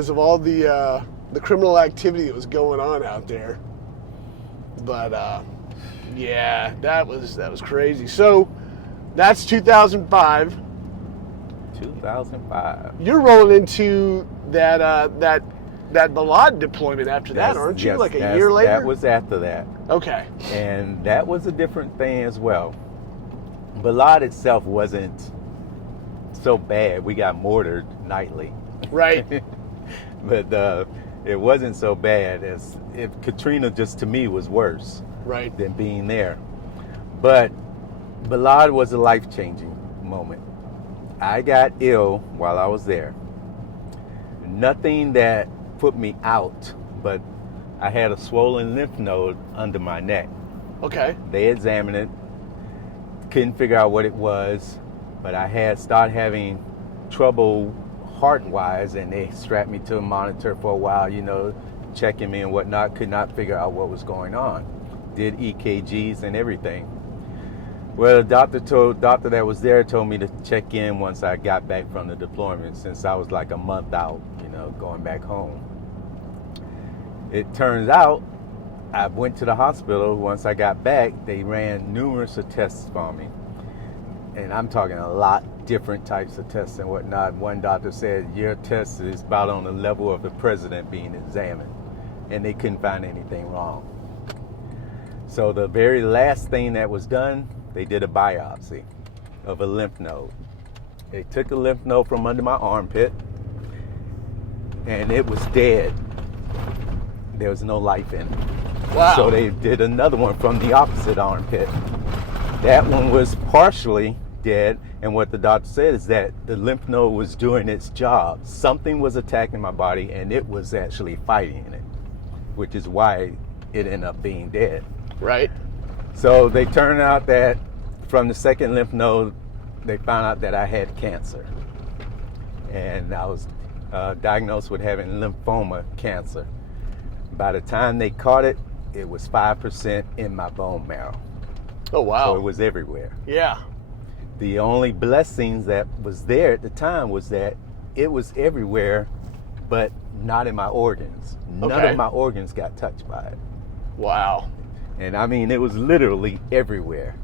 of all the criminal activity that was going on out there. But yeah, that was crazy. So that's 2005. 2005. You're rolling into that Balad deployment after that, aren't you? Yes, Like a year later? That was after that. Okay. And that was a different thing as well. Balad itself wasn't so bad. We got mortared nightly. Right. But it wasn't so bad as if Katrina just to me was worse Right. than being there. But Balad was a life-changing moment. I got ill while I was there. Nothing that put me out, but I had a swollen lymph node under my neck. Okay. They examined it, couldn't figure out what it was, but I had started having trouble heart-wise, and they strapped me to a monitor for a while, you know, checking me and whatnot. Could not figure out what was going on. Did EKGs and everything. Well, the doctor that was there told me to check in once I got back from the deployment, since I was like a month out, you know, going back home. It turns out I went to the hospital. Once I got back, they ran numerous of tests for me. And I'm talking a lot different types of tests and whatnot. One doctor said, your test is about on the level of the president being examined. And they couldn't find anything wrong. So the very last thing that was done, they did a biopsy of a lymph node. They took a lymph node from under my armpit, and it was dead. There was no life in it. Wow. So they did another one from the opposite armpit. That one was partially dead, and what the doctor said is that the lymph node was doing its job. Something was attacking my body, and it was actually fighting it, which is why it ended up being dead. Right. So they turned out that from the second lymph node, they found out that I had cancer. And I was diagnosed with having lymphoma cancer. By the time they caught it, it was 5% in my bone marrow. Oh, wow. So it was everywhere. Yeah. The only blessings that was there at the time was that it was everywhere, but not in my organs. None Okay. of my organs got touched by it. Wow. And I mean, it was literally everywhere.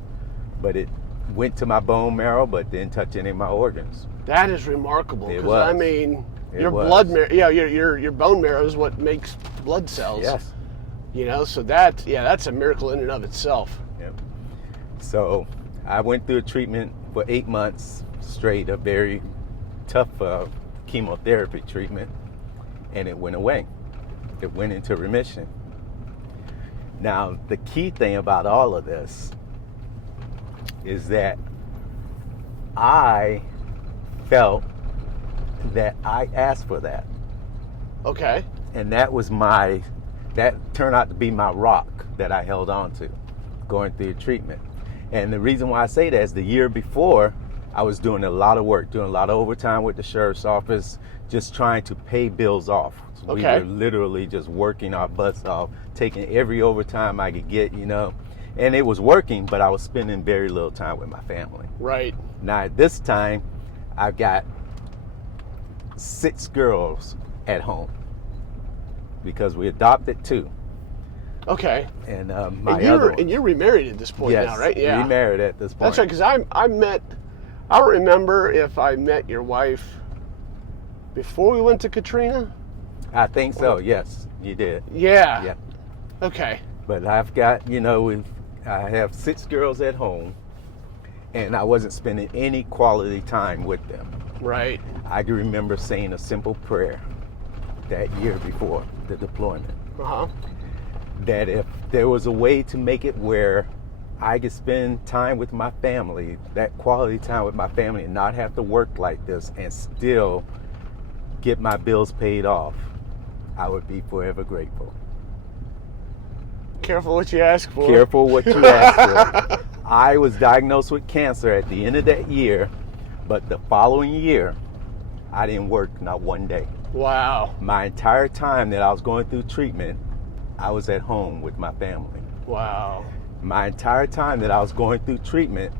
But it went to my bone marrow, but didn't touch any of my organs. That is remarkable. It Because, was. I mean, It your was. blood marrow, yeah, your bone marrow is what makes blood cells. Yes. You know, so that's a miracle in and of itself. Yep. So I went through a treatment for 8 months straight, a very tough chemotherapy treatment, and it went away. It went into remission. Now, the key thing about all of this is that I felt that I asked for that. Okay. And that turned out to be my rock that I held on to going through the treatment. And the reason why I say that is the year before, I was doing a lot of work, doing a lot of overtime with the sheriff's office, just trying to pay bills off. So we Okay. were literally just working our butts off, taking every overtime I could get, and it was working, but I was spending very little time with my family. Right. Now at this time, I've got 6 girls at home because we adopted 2. Okay. And And you're remarried at this point yes, now, right? Yeah. remarried at this point. That's right, because I don't remember if I met your wife before we went to Katrina. I think so. Yes, you did. Yeah. Yeah. Okay. But I've got, I have 6 girls at home, and I wasn't spending any quality time with them. Right. I can remember saying a simple prayer that year before the deployment, Uh-huh. that if there was a way to make it where I could spend time with my family, that quality time with my family, and not have to work like this and still get my bills paid off, I would be forever grateful. Careful what you ask for. Careful what you ask for. I was diagnosed with cancer at the end of that year, but the following year, I didn't work not one day. Wow. My entire time that I was going through treatment, I was at home with my family. Wow. My entire time that I was going through treatment,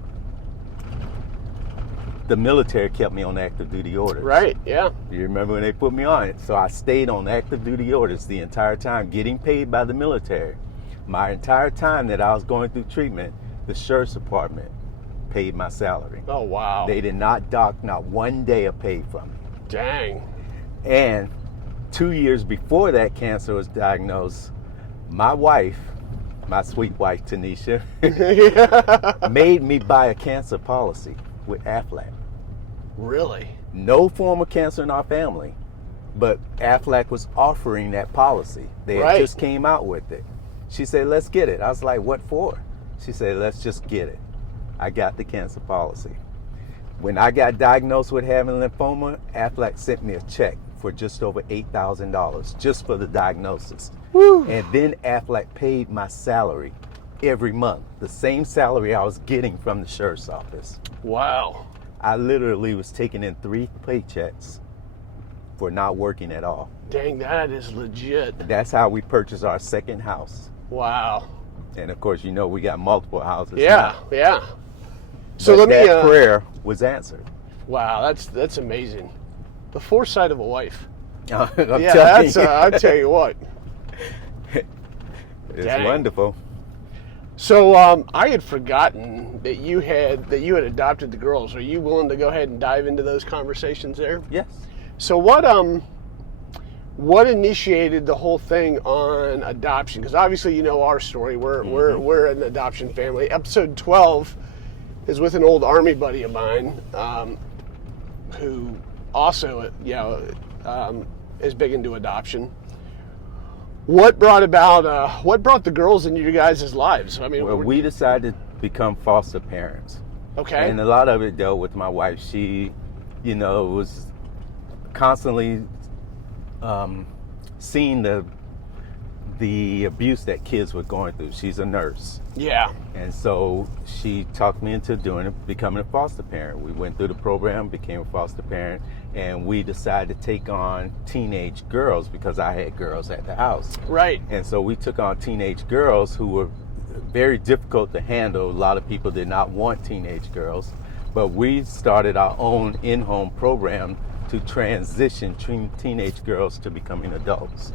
the military kept me on active duty orders. Right, yeah. You remember when they put me on it? So I stayed on active duty orders the entire time, getting paid by the military. My entire time that I was going through treatment, the sheriff's department paid my salary. Oh, wow. They did not dock not one day of pay from me. Dang. And 2 years before that cancer was diagnosed, my wife, my sweet wife Tanisha, made me buy a cancer policy with Aflac. Really? No form of cancer in our family, but Aflac was offering that policy. They Right. had just came out with it. She said, let's get it. I was like, what for? She said, let's just get it. I got the cancer policy. When I got diagnosed with having lymphoma, Aflac sent me a check for just over $8,000 just for the diagnosis. Woo. And then Aflac paid my salary every month, the same salary I was getting from the sheriff's office. Wow. I literally was taking in 3 paychecks for not working at all. Dang, that is legit. That's how we purchased our second house. Wow. And of course, we got multiple houses. Yeah, now. yeah. So But let me. that prayer was answered. Wow, that's amazing. The foresight of a wife. I'm Yeah, telling that's. you. I'll tell you what. It's Dang. wonderful. So I had forgotten that you had adopted the girls. Are you willing to go ahead and dive into those conversations there? Yes. So what initiated the whole thing on adoption? Because obviously you know our story. We're an adoption family. Episode 12 is with an old Army buddy of mine who also is big into adoption. What brought the girls into your guys' lives? I mean, Well, we decided to become foster parents. okay. And a lot of it dealt with my wife. She, was constantly seeing the abuse that kids were going through. She's a nurse. Yeah. And so she talked me into becoming a foster parent. We went through the program, became a foster parent, and we decided to take on teenage girls because I had girls at the house. Right. And so we took on teenage girls who were very difficult to handle. A lot of people did not want teenage girls, but we started our own in-home program to transition teenage girls to becoming adults.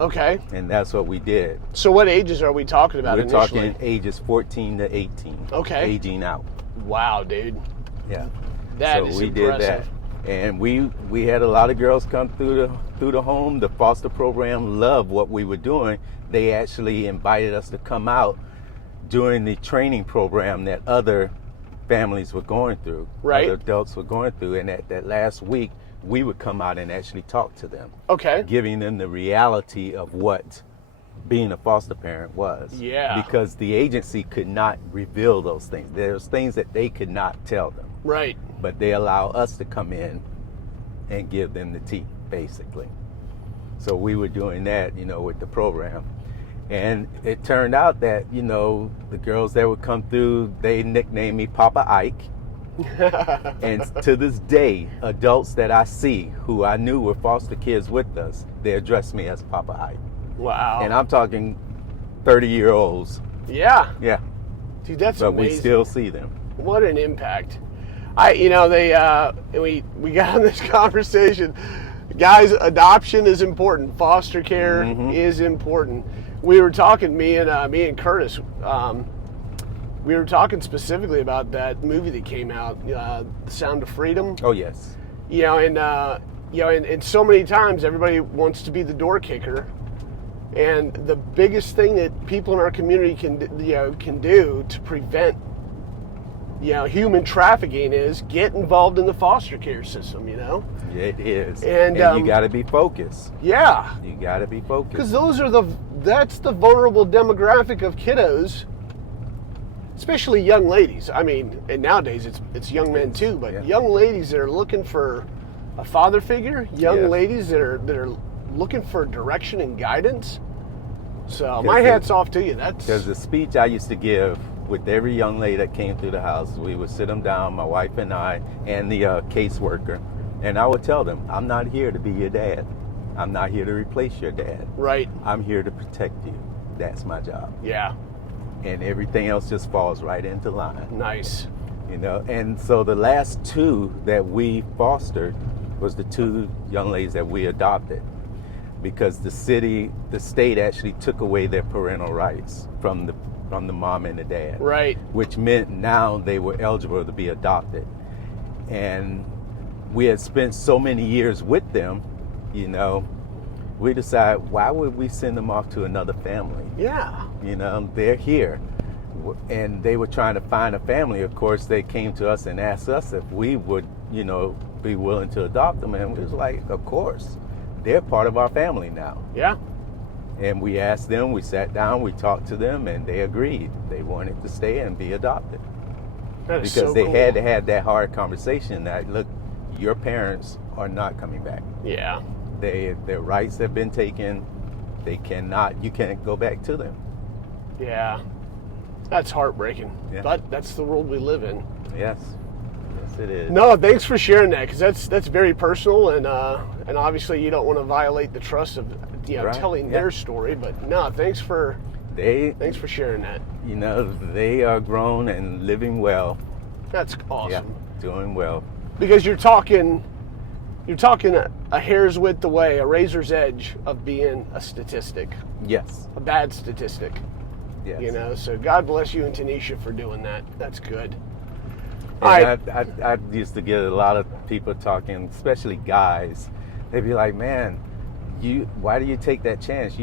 Okay. And that's what we did. So what ages are we talking about We're initially? talking ages 14 to 18. Okay. Aging out. Wow, dude. Yeah. That so is we impressive. did that. And we had a lot of girls come through the home. The foster program loved what we were doing. They actually invited us to come out during the training program that other families were going through. Right. Other adults were going through. And that last week, we would come out and actually talk to them. Okay. Giving them the reality of what being a foster parent was. Yeah. Because the agency could not reveal those things. There's things that they could not tell them. Right. But they allow us to come in and give them the tea, basically. So we were doing that, with the program. And it turned out that, the girls that would come through, they nicknamed me Papa Ike. And to this day, adults that I see who I knew were foster kids with us, they address me as Papa Ike. Wow. And I'm talking 30-year-olds. Yeah. Yeah. Dude, that's but amazing. we still see them. What an impact. We got on this conversation. Guys, adoption is important. Foster care is important. We were talking, me and Curtis, we were talking specifically about that movie that came out, The Sound of Freedom. Oh, yes. And so many times everybody wants to be the door kicker. And the biggest thing that people in our community can do to prevent human trafficking is get involved in the foster care system, It is. And you got to be focused. Yeah. You got to be focused. Because that's the vulnerable demographic of kiddos, especially young ladies. I mean, and nowadays it's young men too, but young ladies that are looking for a father figure, young ladies that are looking for direction and guidance. So my hat's off to you. Because the speech I used to give with every young lady that came through the house, we would sit them down, my wife and I, and the caseworker, and I would tell them, I'm not here to be your dad. I'm not here to replace your dad. Right. I'm here to protect you. That's my job. Yeah. And everything else just falls right into line. Nice. And so the last two that we fostered was the two young ladies that we adopted, because the state actually took away their parental rights from the mom and the dad. Right. Which meant now they were eligible to be adopted. And we had spent so many years with them, we decided, why would we send them off to another family? Yeah. They're here. And they were trying to find a family. Of course, they came to us and asked us if we would, be willing to adopt them. And we was like, of course. They're part of our family now. Yeah. And we asked them, we sat down, we talked to them, and they agreed. They wanted to stay and be adopted. That is because so they cool. had to have that hard conversation that, look, your parents are not coming back. Yeah. Their rights have been taken. You can't go back to them. Yeah. That's heartbreaking. Yeah. But that's the world we live in. Yes. Yes, it is. No, thanks for sharing that, because that's very personal, and obviously you don't want to violate the trust of Right. telling their story. But no, thanks for sharing that. They are grown and living well. That's awesome. Yeah, doing well. Because you're talking a hair's width away, a razor's edge of being a statistic, Yes. a bad statistic. Yes. So God bless you and Tanisha for doing that. That's good. And I used to get a lot of people talking, especially guys. They'd be like, man, why do you take that chance?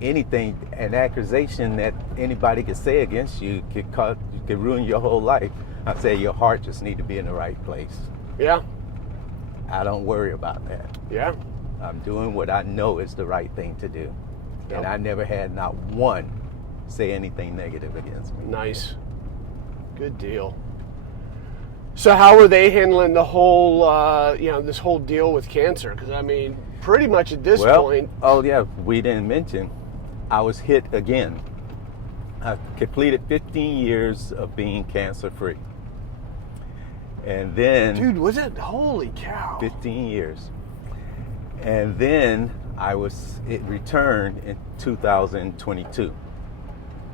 Anything, an accusation that anybody could say against you could ruin your whole life. I say your heart just need to be in the right place. Yeah. I don't worry about that. Yeah. I'm doing what I know is the right thing to do. And Yep. I never had not one say anything negative against me. Nice. Good deal. So how were they handling the whole, this whole deal with cancer? Because, I mean, pretty much at this point. Oh, yeah, we didn't mention, I was hit again. I completed 15 years of being cancer-free. And then... Dude, was it? Holy cow. 15 years. And then it returned in 2022.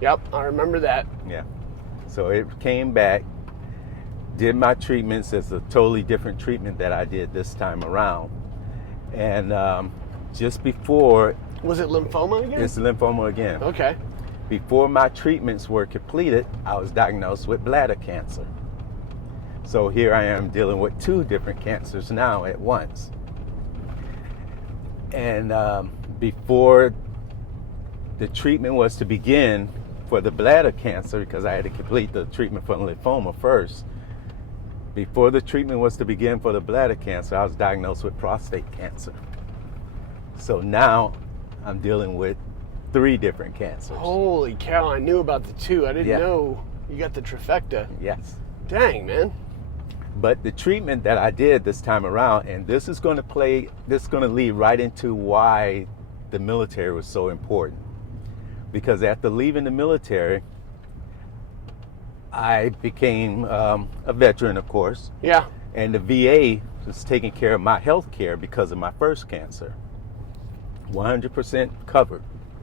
Yep, I remember that. Yeah. So it came back, did my treatments. It's a totally different treatment that I did this time around. And just before... Was it lymphoma again? It's lymphoma again. Okay. Before my treatments were completed, I was diagnosed with bladder cancer. So here I am dealing with 2 different cancers now at once. And before the treatment was to begin for the bladder cancer, because I had to complete the treatment for lymphoma first, before the treatment was to begin for the bladder cancer, I was diagnosed with prostate cancer. So now I'm dealing with 3 different cancers. Holy cow, I knew about the 2. I didn't know you got the trifecta. Yes. Dang, man. But the treatment that I did this time around, and this is going to lead right into why the military was so important. Because after leaving the military, I became a veteran, of course. Yeah. And the VA was taking care of my health care because of my first cancer. 100% covered.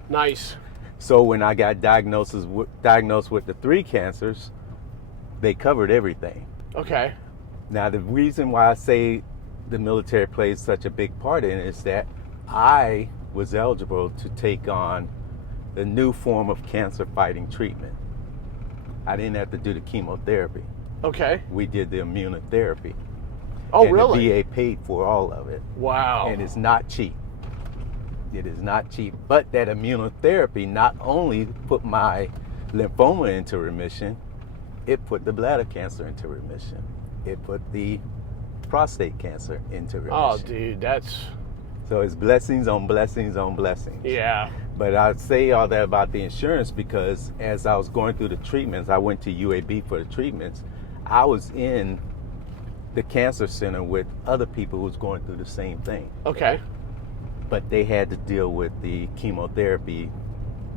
Nice. So when I got diagnosed with the 3 cancers, they covered everything. Okay. Now, the reason why I say the military plays such a big part in it is that I was eligible to take on the new form of cancer fighting treatment. I didn't have to do the chemotherapy. Okay. We did the immunotherapy. Oh, and really? the VA paid for all of it. Wow. And it's not cheap. It is not cheap. But that immunotherapy not only put my lymphoma into remission, it put the bladder cancer into remission. It put the prostate cancer into remission. Oh, dude, that's... So it's blessings on blessings on blessings. Yeah. But I'd say all that about the insurance because as I was going through the treatments, I went to UAB for the treatments. I was in the cancer center with other people who was going through the same thing. Okay. But they had to deal with the chemotherapy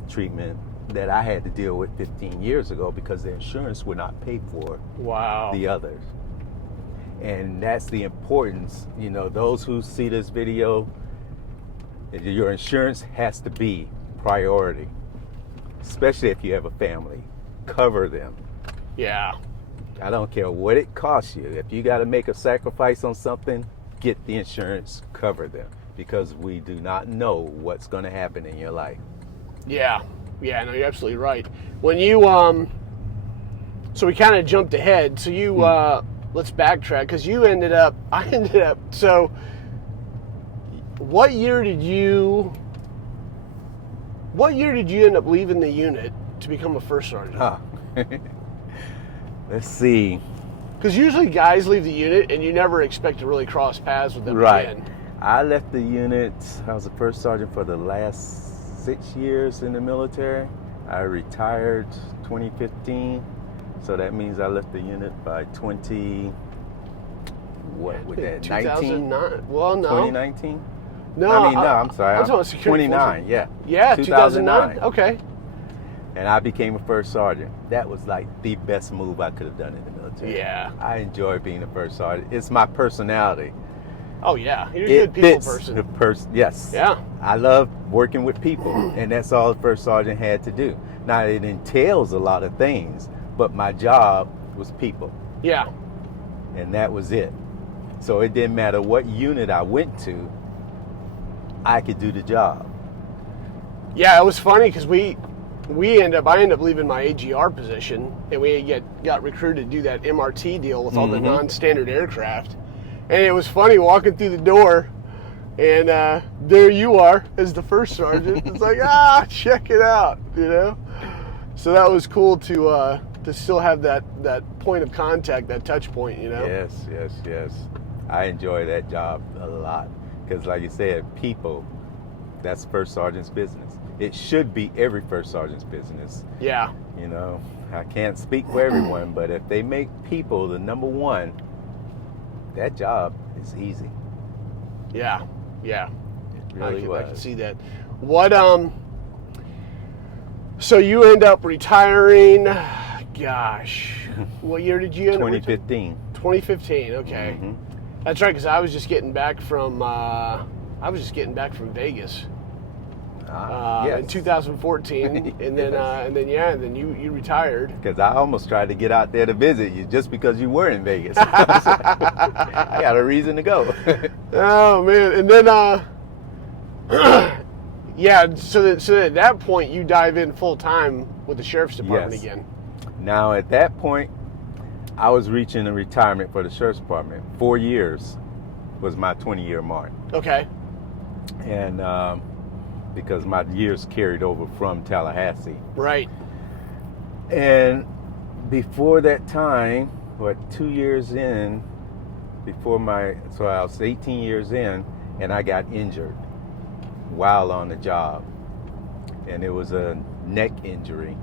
treatment that I had to deal with 15 years ago because the insurance would not pay for Wow. the others. And that's the importance, those who see this video, your insurance has to be priority, especially if you have a family. Cover them. Yeah. I don't care what it costs you. If you got to make a sacrifice on something, get the insurance, cover them, because we do not know what's going to happen in your life. Yeah. Yeah, no, you're absolutely right. When you, so we kind of jumped ahead. So you, let's backtrack because I ended up, so what year did you end up leaving the unit to become a first sergeant? Let's see. Because usually guys leave the unit and you never expect to really cross paths with them Right. again. I left the unit, I was a first sergeant for the last 6 years in the military. I retired 2015. So that means I left the unit by 19? Well, no. 2019? No, I'm sorry. I'm talking security 29, forces. yeah. Yeah, 2009. Okay. And I became a first sergeant. That was like the best move I could have done in the military. Yeah. I enjoy being a first sergeant. It's my personality. Oh, yeah. You're a good people person. Yes. Yeah. I love working with people, and that's all the first sergeant had to do. Now, it entails a lot of things, but my job was people. Yeah. And that was it. So it didn't matter what unit I went to, I could do the job. Yeah, it was funny because I ended up leaving my AGR position, and we got recruited to do that MRT deal with all the non-standard aircraft. And it was funny walking through the door, and there you are as the first sergeant. It's like, check it out, So that was cool to still have that point of contact, that touch point, Yes. I enjoy that job a lot because, like you said, people. That's first sergeant's business. It should be every first sergeant's business. Yeah. You know, I can't speak for everyone, but if they make people the number one, that job is easy. Yeah. Yeah. It really was. I can see that. What so you end up retiring, gosh, what year did you end up 2015. 2015, okay. Mm-hmm. That's right, because I was just getting back from Vegas Yes. in 2014, and then you retired. Because I almost tried to get out there to visit you just because you were in Vegas. I got a reason to go. Oh man, and then yeah, so at that point you dive in full time with the sheriff's department Yes. again. Now at that point, I was reaching a retirement for the sheriff's department. 4 years was my 20-year mark. Okay. And because my years carried over from Tallahassee. Right. And before that time, 2 years in, so I was 18 years in, and I got injured while on the job. And it was a neck injury.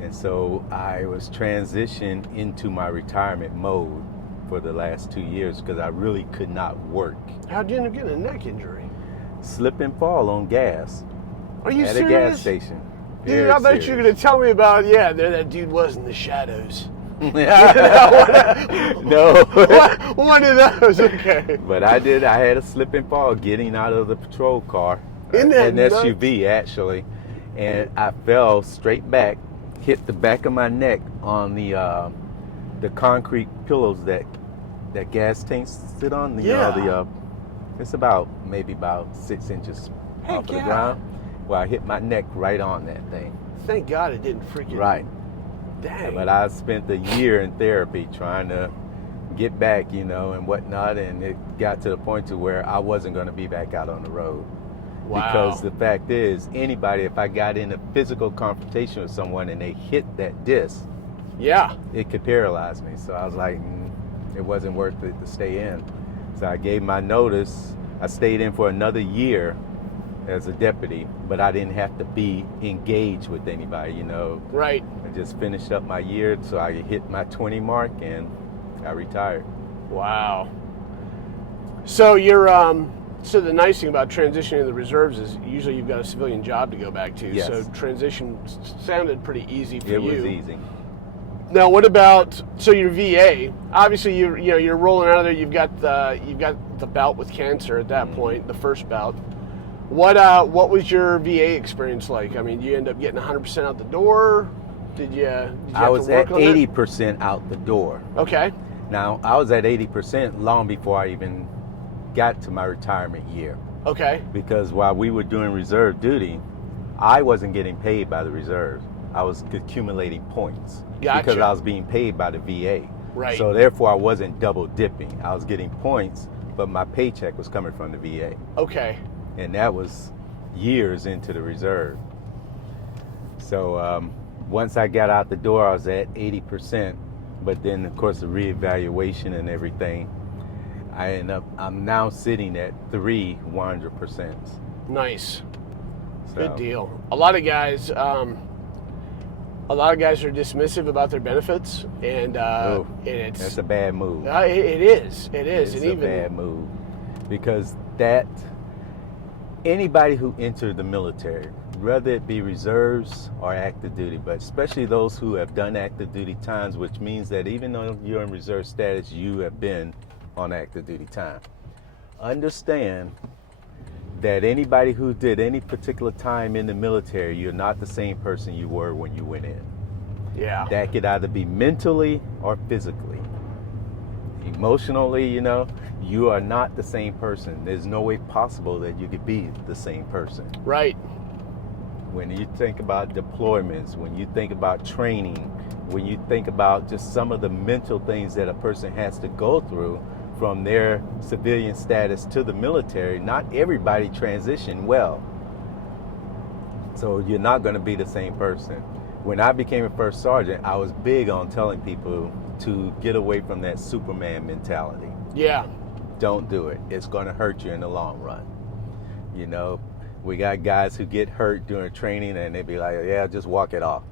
And so I was transitioned into my retirement mode for the last 2 years because I really could not work. How'd you end up getting a neck injury? Slip and fall on gas. Are you at serious? a gas station. Dude, Very I thought you were serious. going to tell me about, there that dude was in the shadows. No. One of those, okay. But I had a slip and fall getting out of the patrol car. Isn't that an nuts? SUV, actually. And I fell straight back, hit the back of my neck on the concrete pillows that gas tanks sit on. It's maybe about 6 inches off yeah. the ground. Well, I hit my neck right on that thing. Thank God it didn't freaking... Right. Dang. But I spent a year in therapy trying to get back, and whatnot, and it got to the point to where I wasn't going to be back out on the road. Wow. Because the fact is, anybody, if I got in a physical confrontation with someone and they hit that disc, yeah, it could paralyze me. So I was like, it wasn't worth it to stay in. So I gave my notice. I stayed in for another year as a deputy, but I didn't have to be engaged with anybody, Right. I just finished up my year, so I hit my 20 mark and I retired. Wow. So you're so the nice thing about transitioning to the reserves is usually you've got a civilian job to go back to. Yes. So transition sounded pretty easy for you. It was easy. Now, what about your VA? Obviously, you're rolling out of there. You've got the bout with cancer at that point, the first bout. What was your VA experience like? I mean, you end up getting 100% out the door. Did you I was have at to work on that? 80% out the door. Okay. Now, I was at 80% long before I even got to my retirement year. Okay. Because while we were doing reserve duty, I wasn't getting paid by the reserves. I was accumulating points. Gotcha. Because I was being paid by the VA. Right. So therefore, I wasn't double dipping. I was getting points, but my paycheck was coming from the VA. Okay. And that was years into the reserve. So once I got out the door, I was at 80%. But then, of course, the reevaluation and everything, I'm now sitting at 100%. Nice. So, Good deal. A lot of guys are dismissive about their benefits, and it's that's a bad move. It is. It's and a even bad move because anybody who entered the military, whether it be reserves or active duty, but especially those who have done active duty times, which means that even though you're in reserve status, you have been on active duty time. Understand that anybody who did any particular time in the military, you're not the same person you were when you went in. Yeah. That could either be mentally or physically. Emotionally, you are not the same person. There's no way possible that you could be the same person. Right. When you think about deployments, when you think about training, when you think about just some of the mental things that a person has to go through from their civilian status to the military, not everybody transitioned well. So you're not going to be the same person. When I became a first sergeant, I was big on telling people to get away from that Superman mentality. Yeah. Don't do it. It's going to hurt you in the long run. We got guys who get hurt during training and they be like, yeah, just walk it off.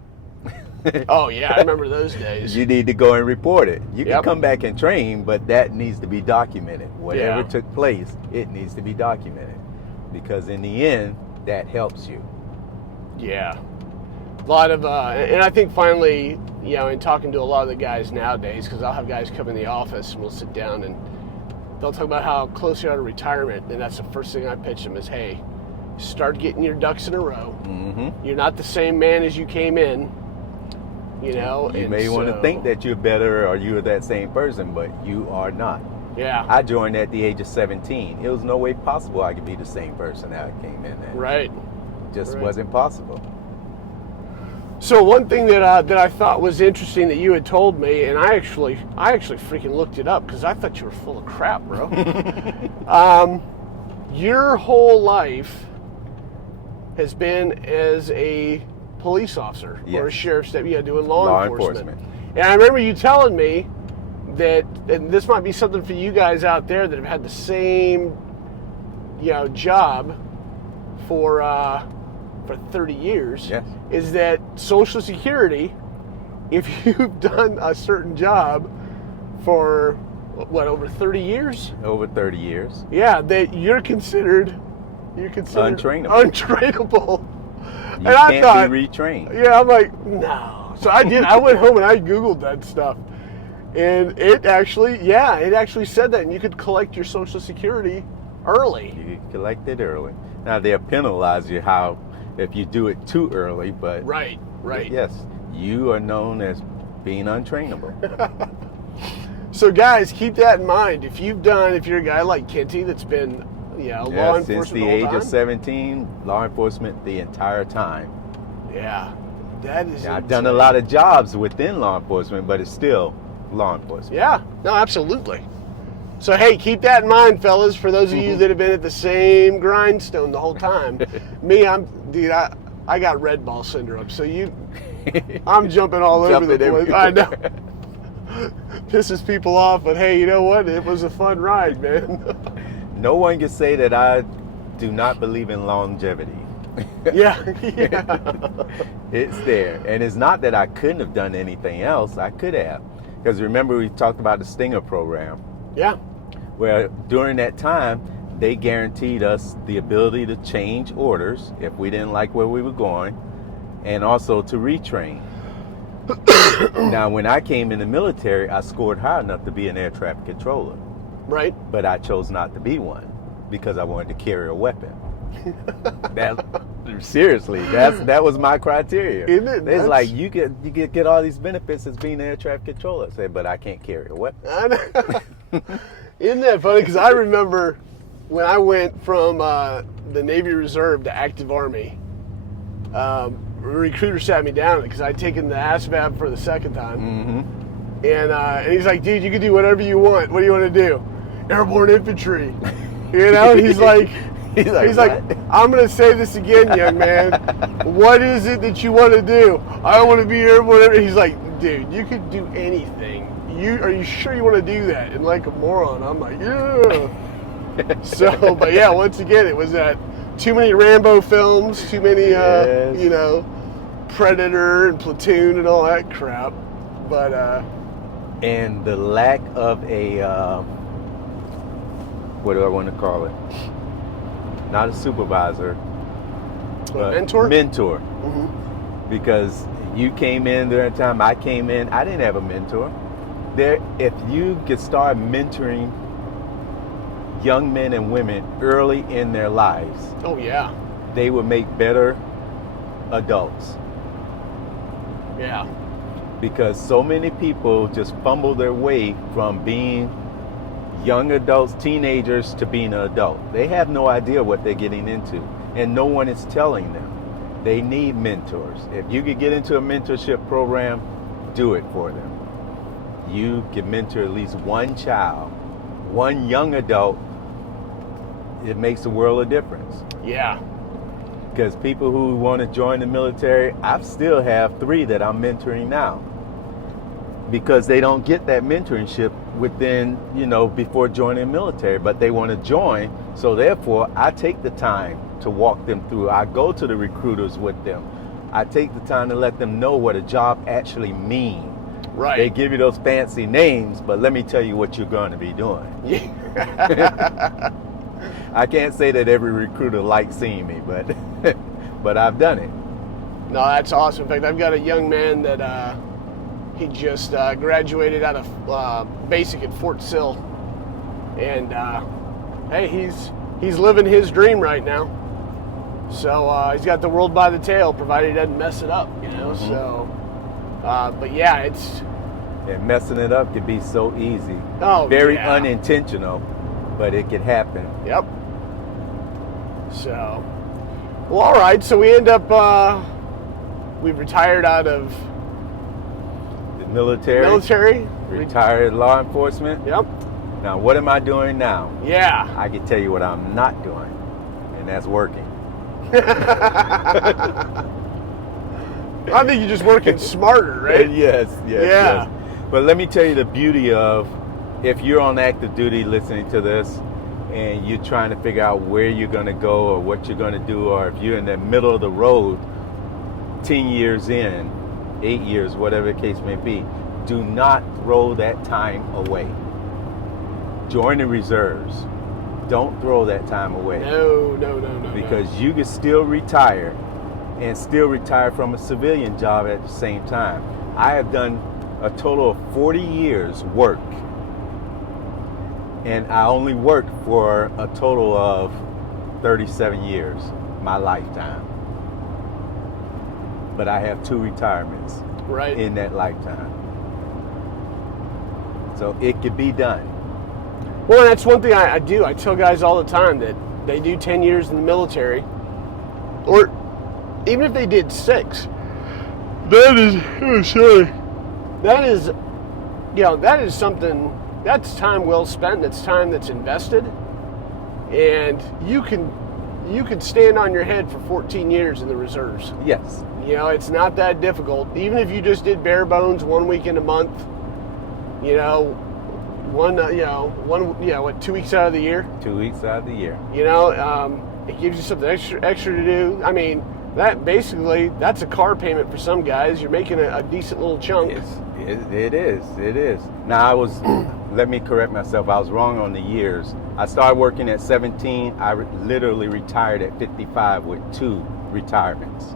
Oh, yeah, I remember those days. You need to go and report it. You can Yep. come back and train, but that needs to be documented. Whatever Yeah. took place, it needs to be documented. Because in the end, that helps you. Yeah. A lot of, and I think finally, you know, in talking to a lot of the guys nowadays, because I'll have guys come in the office and we'll sit down and they'll talk about how close you are to retirement. And that's the first thing I pitch them is, hey, start getting your ducks in a row. Mm-hmm. You're not the same man as you came in, you know. You and may want to so- think that you're better or you're that same person, but you are not. Yeah. I joined at the age of 17. It was no way possible I could be the same person that I came in at. Right. Just Right. wasn't possible. So one thing that I thought was interesting that you had told me, and I actually freaking looked it up because I thought you were full of crap, bro. Your whole life has been as a police officer or a Yes. sheriff's deputy, doing law enforcement. enforcement. And I remember you telling me that, and this might be something for you guys out there that have had the same, you know, job for 30 years, Yes. is that Social Security, if you've done a certain job for, what, over 30 years? Over 30 years. Yeah, that you're considered Untrainable. untrainable. You And I can't thought, be retrained. yeah, I'm like, no. So I did. I went home and I Googled that stuff. And it actually said that. And you could collect your Social Security early. You collect it early. Now they'll penalize you if you do it too early, but Right. yes, you are known as being untrainable. So guys, keep that in mind. If you're a guy like Kenty that's been, law enforcement since the all age time, of 17, law enforcement the entire time. yeah, that is. Now, I've done a lot of jobs within law enforcement, but it's still law enforcement. Yeah, no, absolutely. So hey, keep that in mind, fellas. For those of you that have been at the same grindstone the whole time, me, I got red ball syndrome. So I'm jumping all over the Jumping place. I know. Pisses people off, but hey, you know what? It was a fun ride, man. No one can say that I do not believe in longevity. yeah. It's there. And it's not that I couldn't have done anything else. I could have. Because remember, we talked about the Stinger program. Yeah. Where during that time, they guaranteed us the ability to change orders if we didn't like where we were going, and also to retrain. Now, when I came in the military, I scored high enough to be an air traffic controller. Right. But I chose not to be one because I wanted to carry a weapon. Seriously, that was my criteria. Isn't it It's nuts? like you get all these benefits as being an air traffic controller. I said, but I can't carry a weapon. I know. Isn't that funny? Because I remember when I went from the Navy Reserve to active Army, a recruiter sat me down because I'd taken the ASVAB for the second time. Mm-hmm. And he's like, dude, you can do whatever you want. What do you want to do? Airborne infantry. You know, and he's like, I'm going to say this again, young man. What is it that you want to do? I want to be airborne. He's like, dude, you could do anything. Are you sure you want to do that? And like a moron, I'm like, yeah. So, but yeah, once again, it was that too many Rambo films, too many, Yes. Predator and Platoon and all that crap. But, And the lack of a, what do I want to call it? Not a supervisor, but mentor? Mentor. Mhm. Because you came in during the time I came in, I didn't have a mentor. If you could start mentoring young men and women early in their lives, Oh, yeah. they would make better adults. Yeah. Because so many people just fumble their way from being young adults, teenagers, to being an adult. They have no idea what they're getting into, and no one is telling them. They need mentors. If you could get into a mentorship program, do it for them. You can mentor at least one child, one young adult. It makes a world of difference. Yeah. Because people who want to join the military, I still have 3 that I'm mentoring now. because they don't get that mentorship within, before joining the military, but they want to join. So therefore, I take the time to walk them through. I go to the recruiters with them. I take the time to let them know what a job actually means. Right. They give you those fancy names, but let me tell you what you're going to be doing. I can't say that every recruiter likes seeing me, but I've done it. No, that's awesome. In fact, I've got a young man that he just graduated out of basic at Fort Sill, and hey, he's living his dream right now. So he's got the world by the tail, provided he doesn't mess it up, Mm-hmm. So, but yeah, And messing it up can be so easy. Oh, very yeah. unintentional, but it can happen. Yep. So, well, all right. So we end up we've retired out of The military. Retired law enforcement. Yep. Now, what am I doing now? Yeah. I can tell you what I'm not doing, and that's working. I think you're just working smarter, right? Yes. Yeah. But let me tell you the beauty of, if you're on active duty listening to this and you're trying to figure out where you're going to go or what you're going to do, or if you're in the middle of the road 10 years in, 8 years, whatever the case may be, do not throw that time away. Join the reserves. Don't throw that time away. No. Because you can still retire, and still retire from a civilian job at the same time. I have done a total of 40 years work, and I only worked for a total of 37 years, my lifetime. But I have 2 retirements Right. in that lifetime. So it could be done. Well, that's one thing I do. I tell guys all the time that they do 10 years in the military, or even if they did 6, that is something, that's time well spent. That's time that's invested, and you can stand on your head for 14 years in the reserves. Yes. It's not that difficult. Even if you just did bare bones 1 weekend a month, 2 weeks out of the year. 2 weeks out of the year. It gives you something extra to do. I mean, that's a car payment for some guys. You're making a decent little chunk. It is. Now let me correct myself. I was wrong on the years. I started working at 17. I literally retired at 55 with 2 retirements.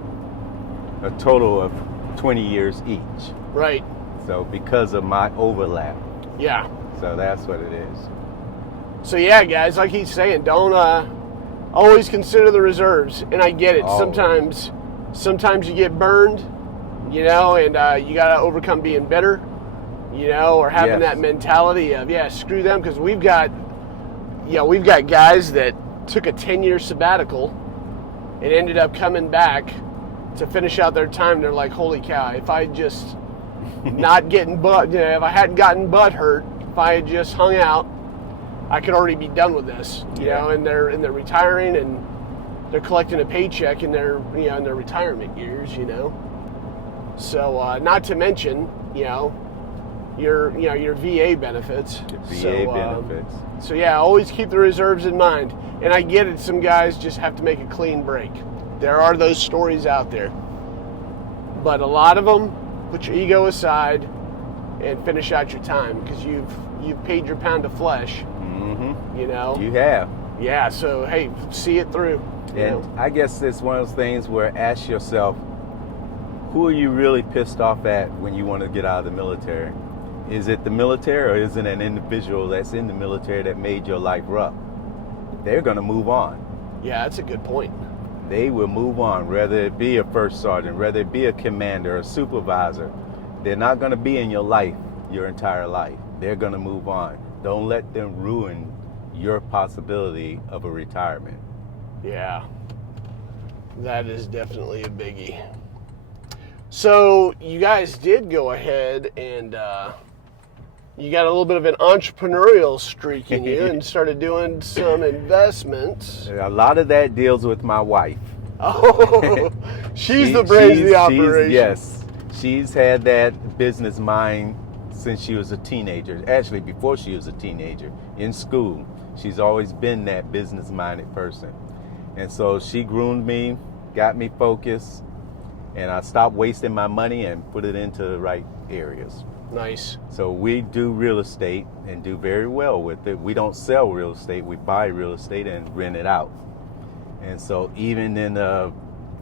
A total of 20 years each. Right. So because of my overlap. Yeah. So that's what it is. So yeah, guys, like he's saying, don't always consider the reserves. And I get it. Always. Sometimes you get burned, and you got to overcome being bitter, or having that mentality of, screw them, because we've got guys that took a 10-year sabbatical and ended up coming back to finish out their time. They're like, holy cow, if I just not getting if I hadn't gotten butt hurt, if I had just hung out, I could already be done with this, and they're retiring, and they're collecting a paycheck in their retirement years, So not to mention, your VA benefits. VA benefits. So yeah, always keep the reserves in mind. And I get it, some guys just have to make a clean break. There are those stories out there. But a lot of them, put your ego aside and finish out your time, because you've paid your pound of flesh. Mm-hmm. You have. Yeah, so hey, see it through. And I guess it's one of those things where, ask yourself, who are you really pissed off at when you want to get out of the military? Is it the military, or is it an individual that's in the military that made your life rough? They're going to move on. Yeah, that's a good point. They will move on, whether it be a first sergeant, whether it be a commander, a supervisor. They're not going to be in your life your entire life. They're going to move on. Don't let them ruin your possibility of a retirement. Yeah, that is definitely a biggie. So you guys did go ahead and you got a little bit of an entrepreneurial streak in you and started doing some investments. A lot of that deals with my wife. Oh, she's the brains of the operation. Yes, she's had that business mind since she was a teenager. Actually, before she was a teenager, in school, she's always been that business-minded person. And so she groomed me, got me focused, and I stopped wasting my money and put it into the right areas. Nice. So we do real estate and do very well with it. We don't sell real estate. We buy real estate and rent it out. And so even in a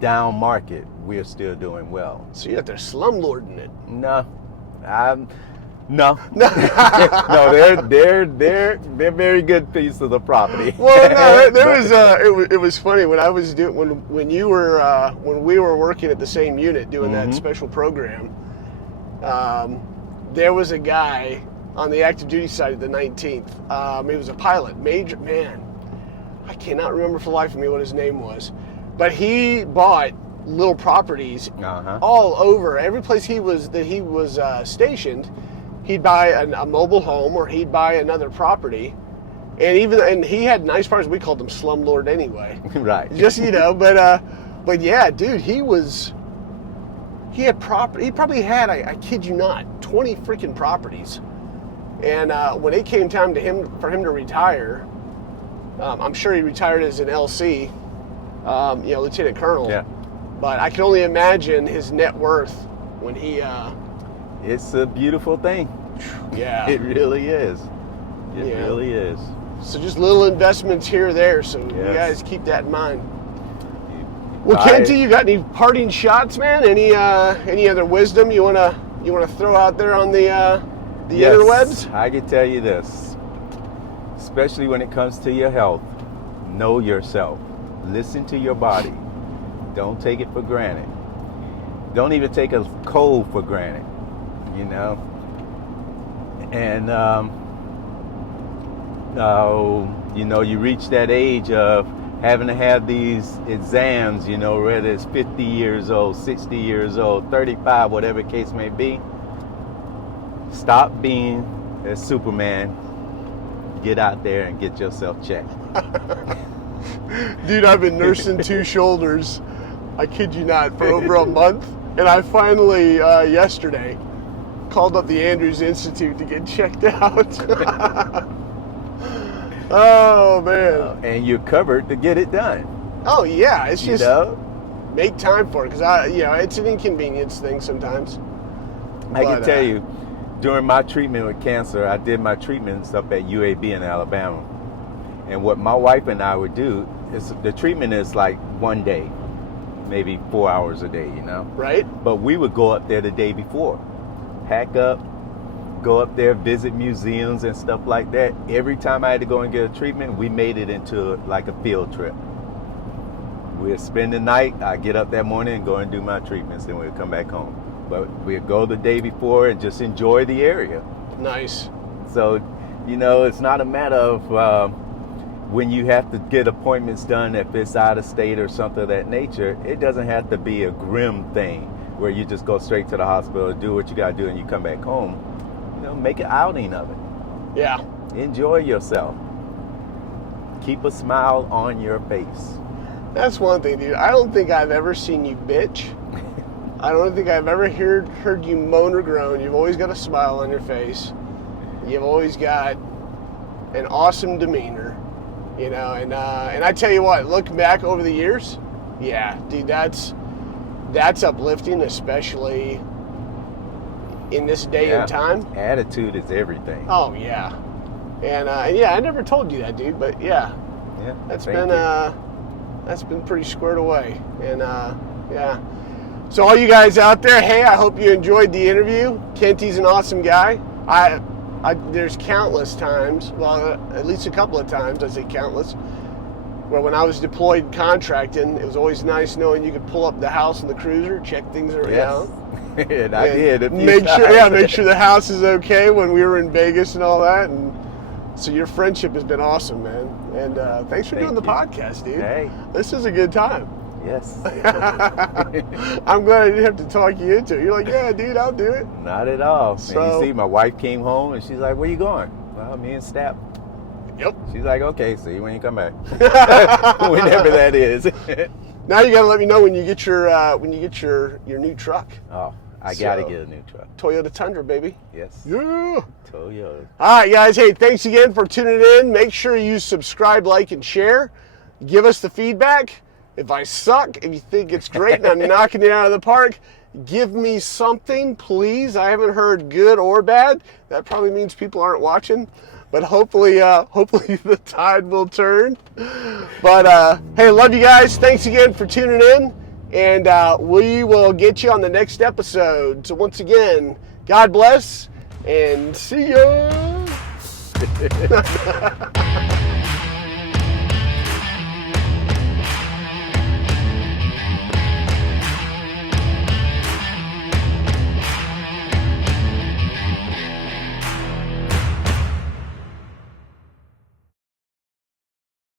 down market, we're still doing well. So you're out there slumlording it. No. No. No, they're very good piece of the property. Well, no, it was funny when I was doing when we were working at the same unit doing that special program. There was a guy on the active duty side of the 19th. He was a pilot, major man. I cannot remember for the life of me what his name was, but he bought little properties all over. Every place he was stationed, he'd buy a mobile home or he'd buy another property, and he had nice parts. We called him slumlord anyway, right? Just but yeah, dude, he had property. He probably had, I kid you not, 20 freaking properties. And when it came time for him to retire, I'm sure he retired as an LC, Lieutenant Colonel. Yeah. But I can only imagine his net worth when he. It's a beautiful thing. Yeah. It really is. It really is. So just little investments here or there. So you guys keep that in mind. Well, Kenty, you got any parting shots, man? Any other wisdom you wanna throw out there on the interwebs? I can tell you this, especially when it comes to your health, know yourself. Listen to your body. Don't take it for granted. Don't even take a cold for granted. And you reach that age of having to have these exams, whether it's 50 years old, 60 years old, 35, whatever the case may be. Stop being a Superman. Get out there and get yourself checked. Dude, I've been nursing 2 shoulders, I kid you not, for over a month. And I finally, yesterday, called up the Andrews Institute to get checked out. Oh, man. And you're covered to get it done. Oh, yeah. It's just make time for it. Because, it's an inconvenience thing sometimes. I can tell you, during my treatment with cancer, I did my treatments up at UAB in Alabama. And what my wife and I would do is the treatment is like one day, maybe 4 hours a day, Right. But we would go up there the day before, pack up, go up there, visit museums and stuff like that. Every time I had to go and get a treatment, we made it into like a field trip. We'd spend the night, I'd get up that morning and go and do my treatments, then we'd come back home. But we'd go the day before and just enjoy the area. Nice. So, it's not a matter of when you have to get appointments done, if it's out of state or something of that nature. It doesn't have to be a grim thing where you just go straight to the hospital, do what you got to do, and you come back home. Make an outing of it. Yeah. Enjoy yourself. Keep a smile on your face. That's one thing, dude. I don't think I've ever seen you bitch. I don't think I've ever heard you moan or groan. You've always got a smile on your face. You've always got an awesome demeanor, and I tell you what, looking back over the years, yeah, dude, that's uplifting, especially in this day and time. Attitude is everything. Oh yeah, and I never told you that, dude, but yeah, that's been pretty squared away, and yeah. So all you guys out there, hey, I hope you enjoyed the interview. Kenty's an awesome guy. There's countless times, well, at least a couple of times, I say countless, where when I was deployed contracting, it was always nice knowing you could pull up the house and the cruiser, check things around. And I did. Make sure the house is okay when we were in Vegas and all that. And so your friendship has been awesome, man. And thanks for doing the podcast, dude. Hey. This is a good time. Yes. I'm glad I didn't have to talk you into it. You're like, yeah, dude, I'll do it. Not at all. So, and you see, my wife came home and she's like, where you going? Well, me and Stap. Yep. She's like, okay, see you when you come back. Whenever that is. Now you gotta let me know when you get your new truck. Oh, I got to get a new truck. Toyota Tundra, baby. Yes. Yeah. Toyota. All right, guys. Hey, thanks again for tuning in. Make sure you subscribe, like, and share. Give us the feedback. If I suck, if you think it's great and I'm knocking it out of the park, give me something, please. I haven't heard good or bad. That probably means people aren't watching. But hopefully the tide will turn. But hey, love you guys. Thanks again for tuning in. And we will get you on the next episode. So once again, God bless and see ya.